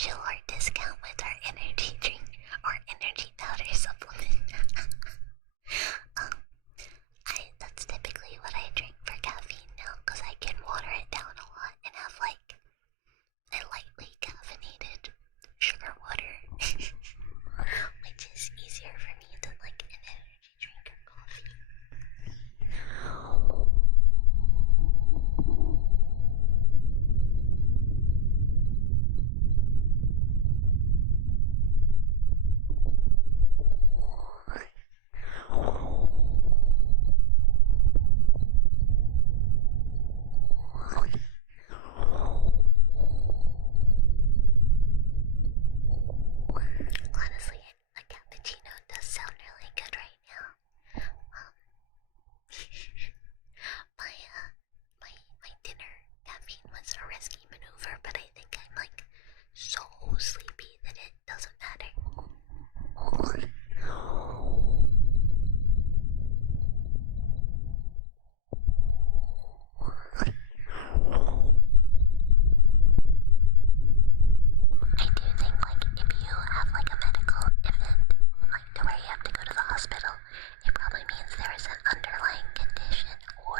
martial art discount with our energy drink or energy powder supplement. That's typically what I drink for caffeine now, because I can water it down a lot and have like a lightly caffeinated sugar water, which is easier for me than like an energy drink or coffee. Honestly, a cappuccino does sound really good right now. My my dinner caffeine was a risky maneuver, but I think I'm like so sleepy that it doesn't matter. I do think like if you have like a medical event, like to where you have to go to the hospital, it probably means there is an underlying condition or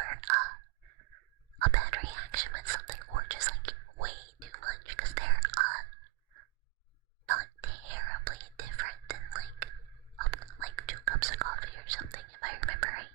a bad reaction with something, or just like way too much, because they're not terribly different than like 2 cups of coffee or something, if I remember right.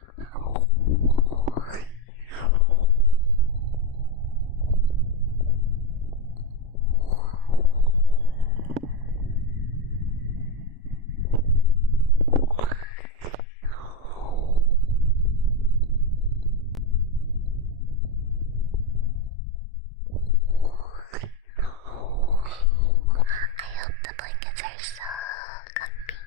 I hope the blankets are so comfy.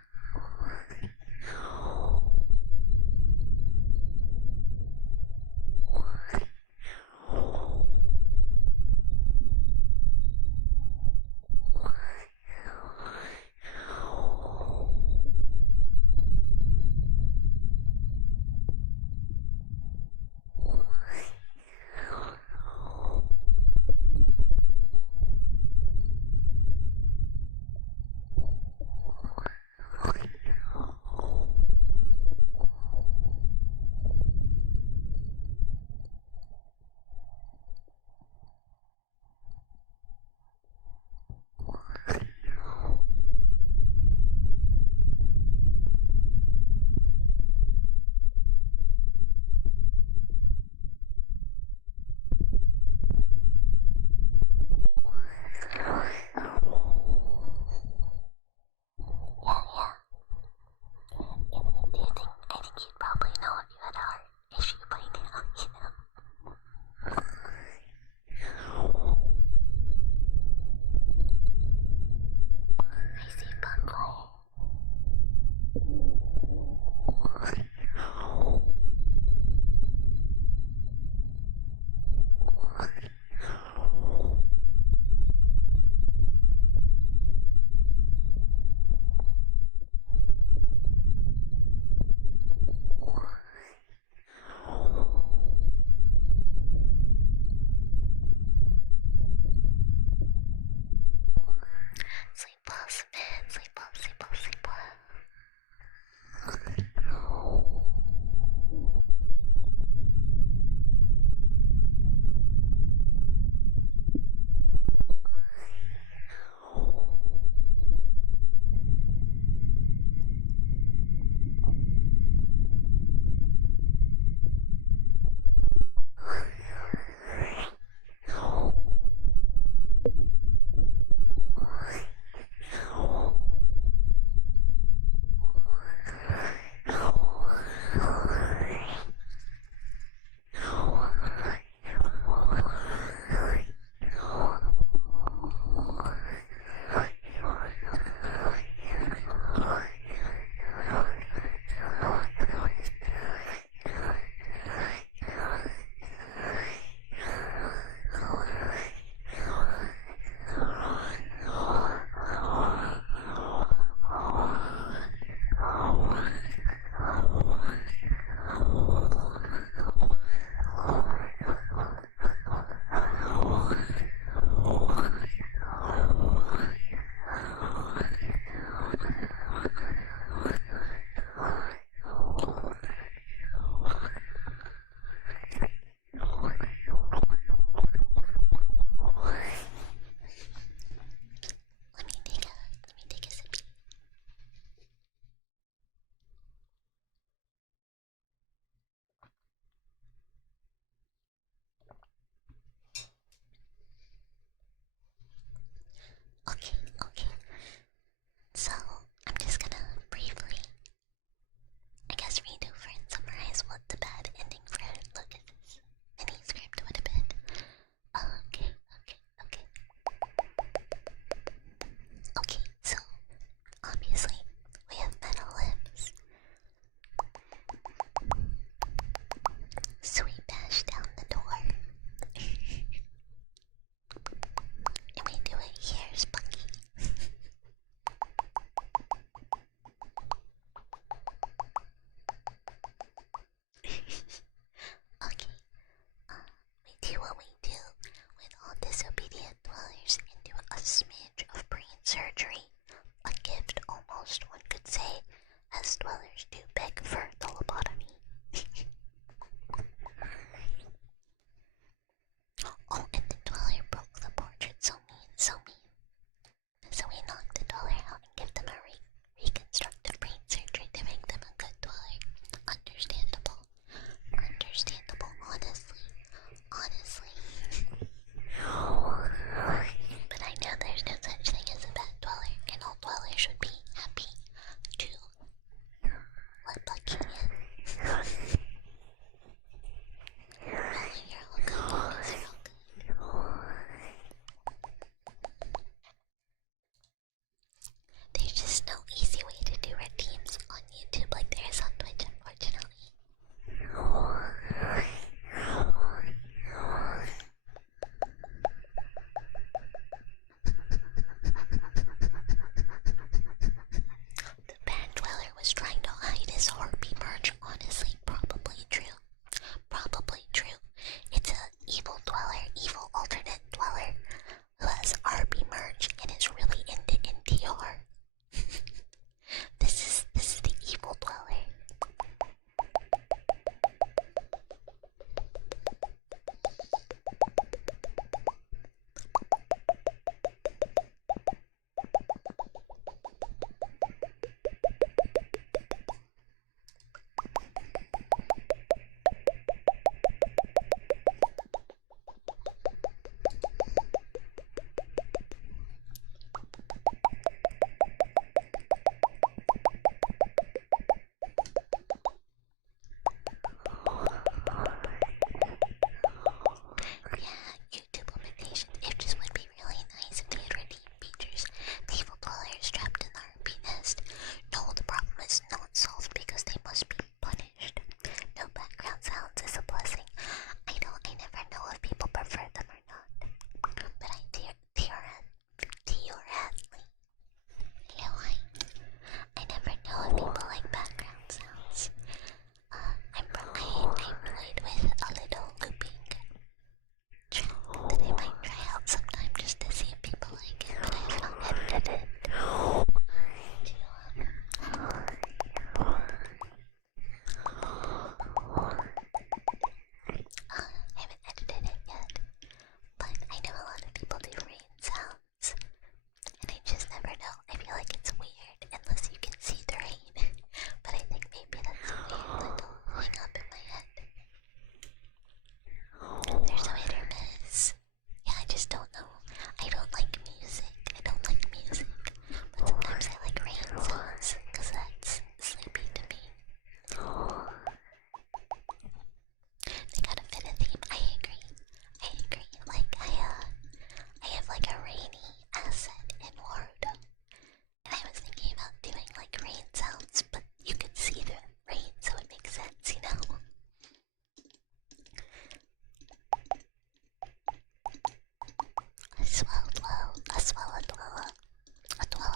I think you'd probably know if you had a heart issue by now, you know? I see bonfire. Sleep well, Smith. Sleep well, sleep well, sleep well.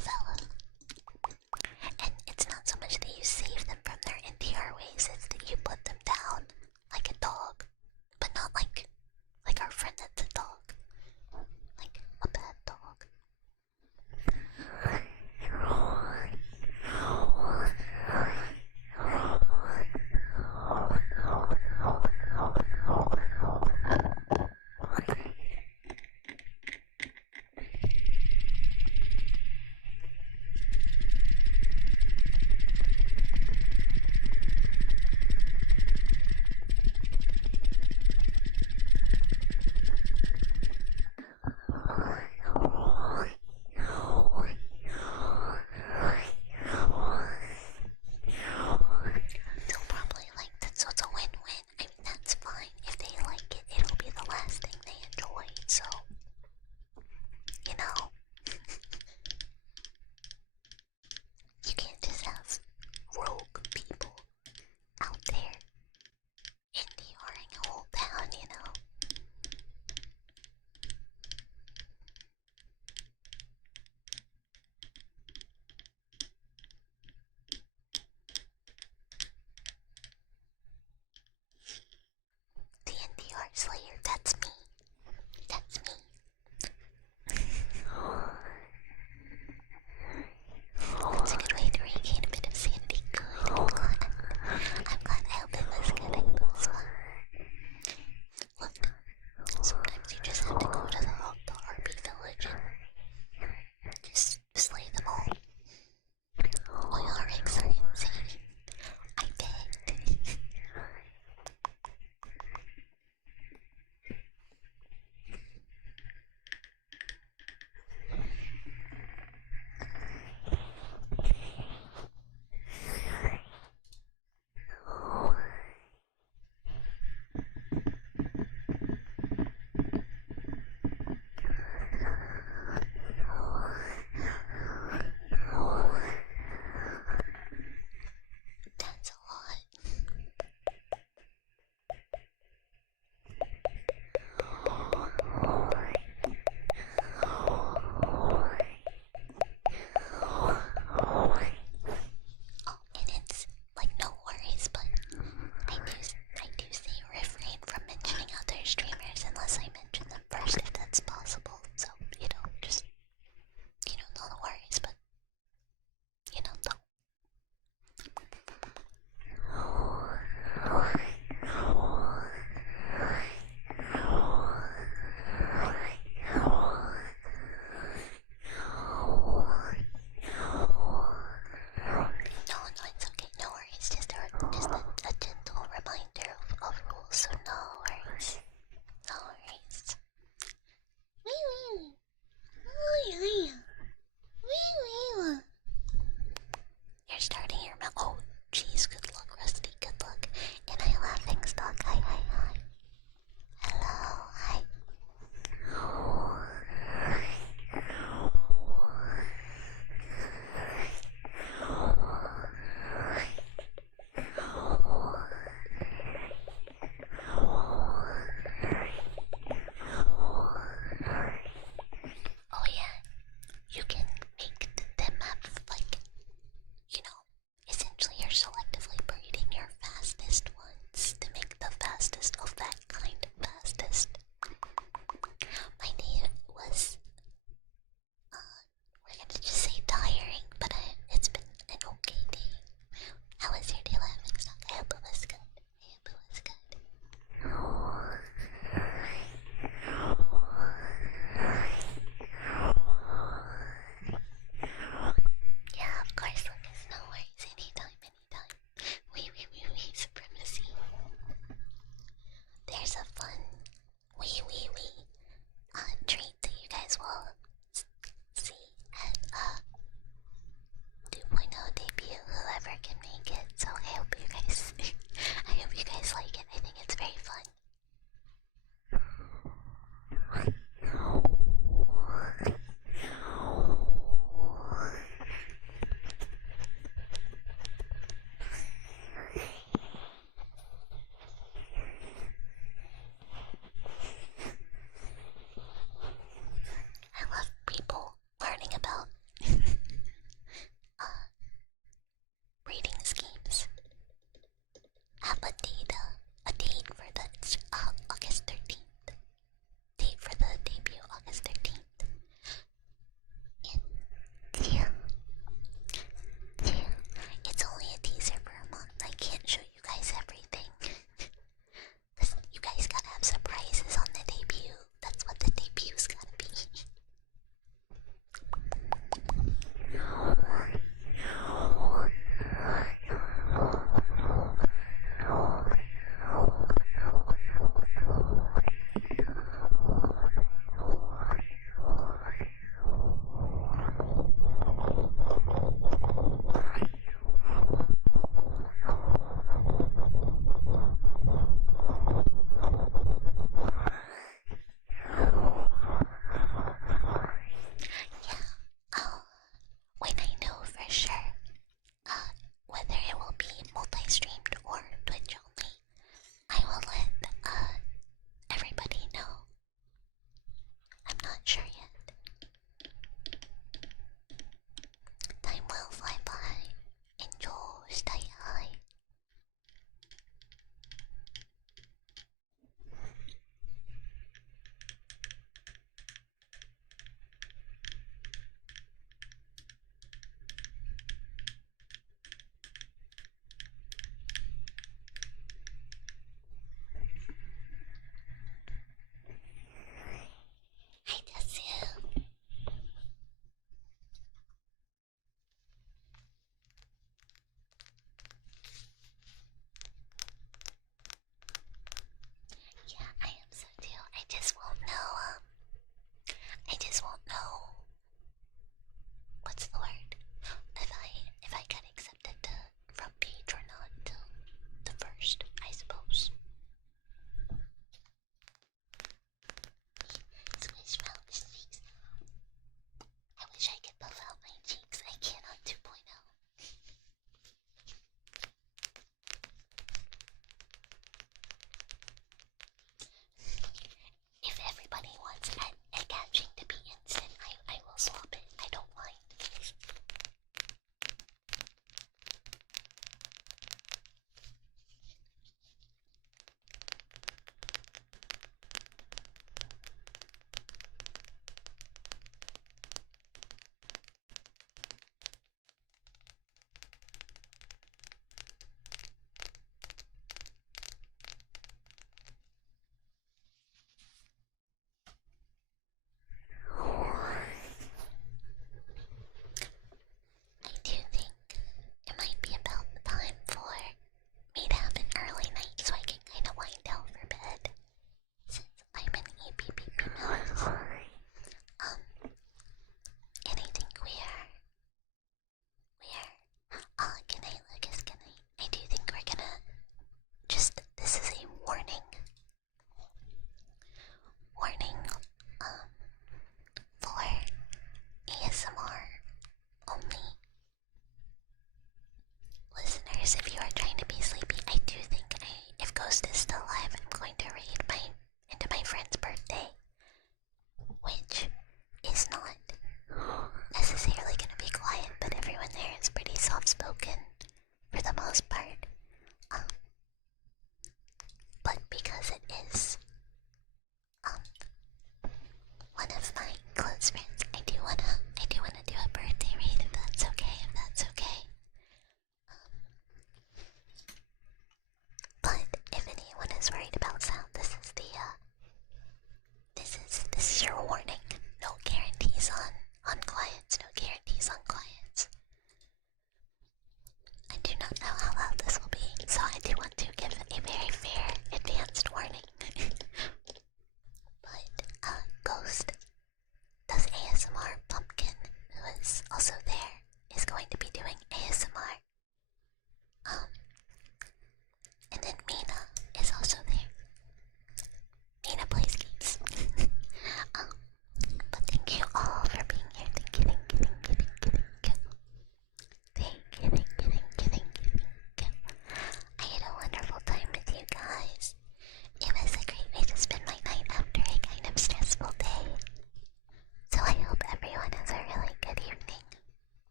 fella. And it's not so much that you save them from their NTR ways, it's that you put them down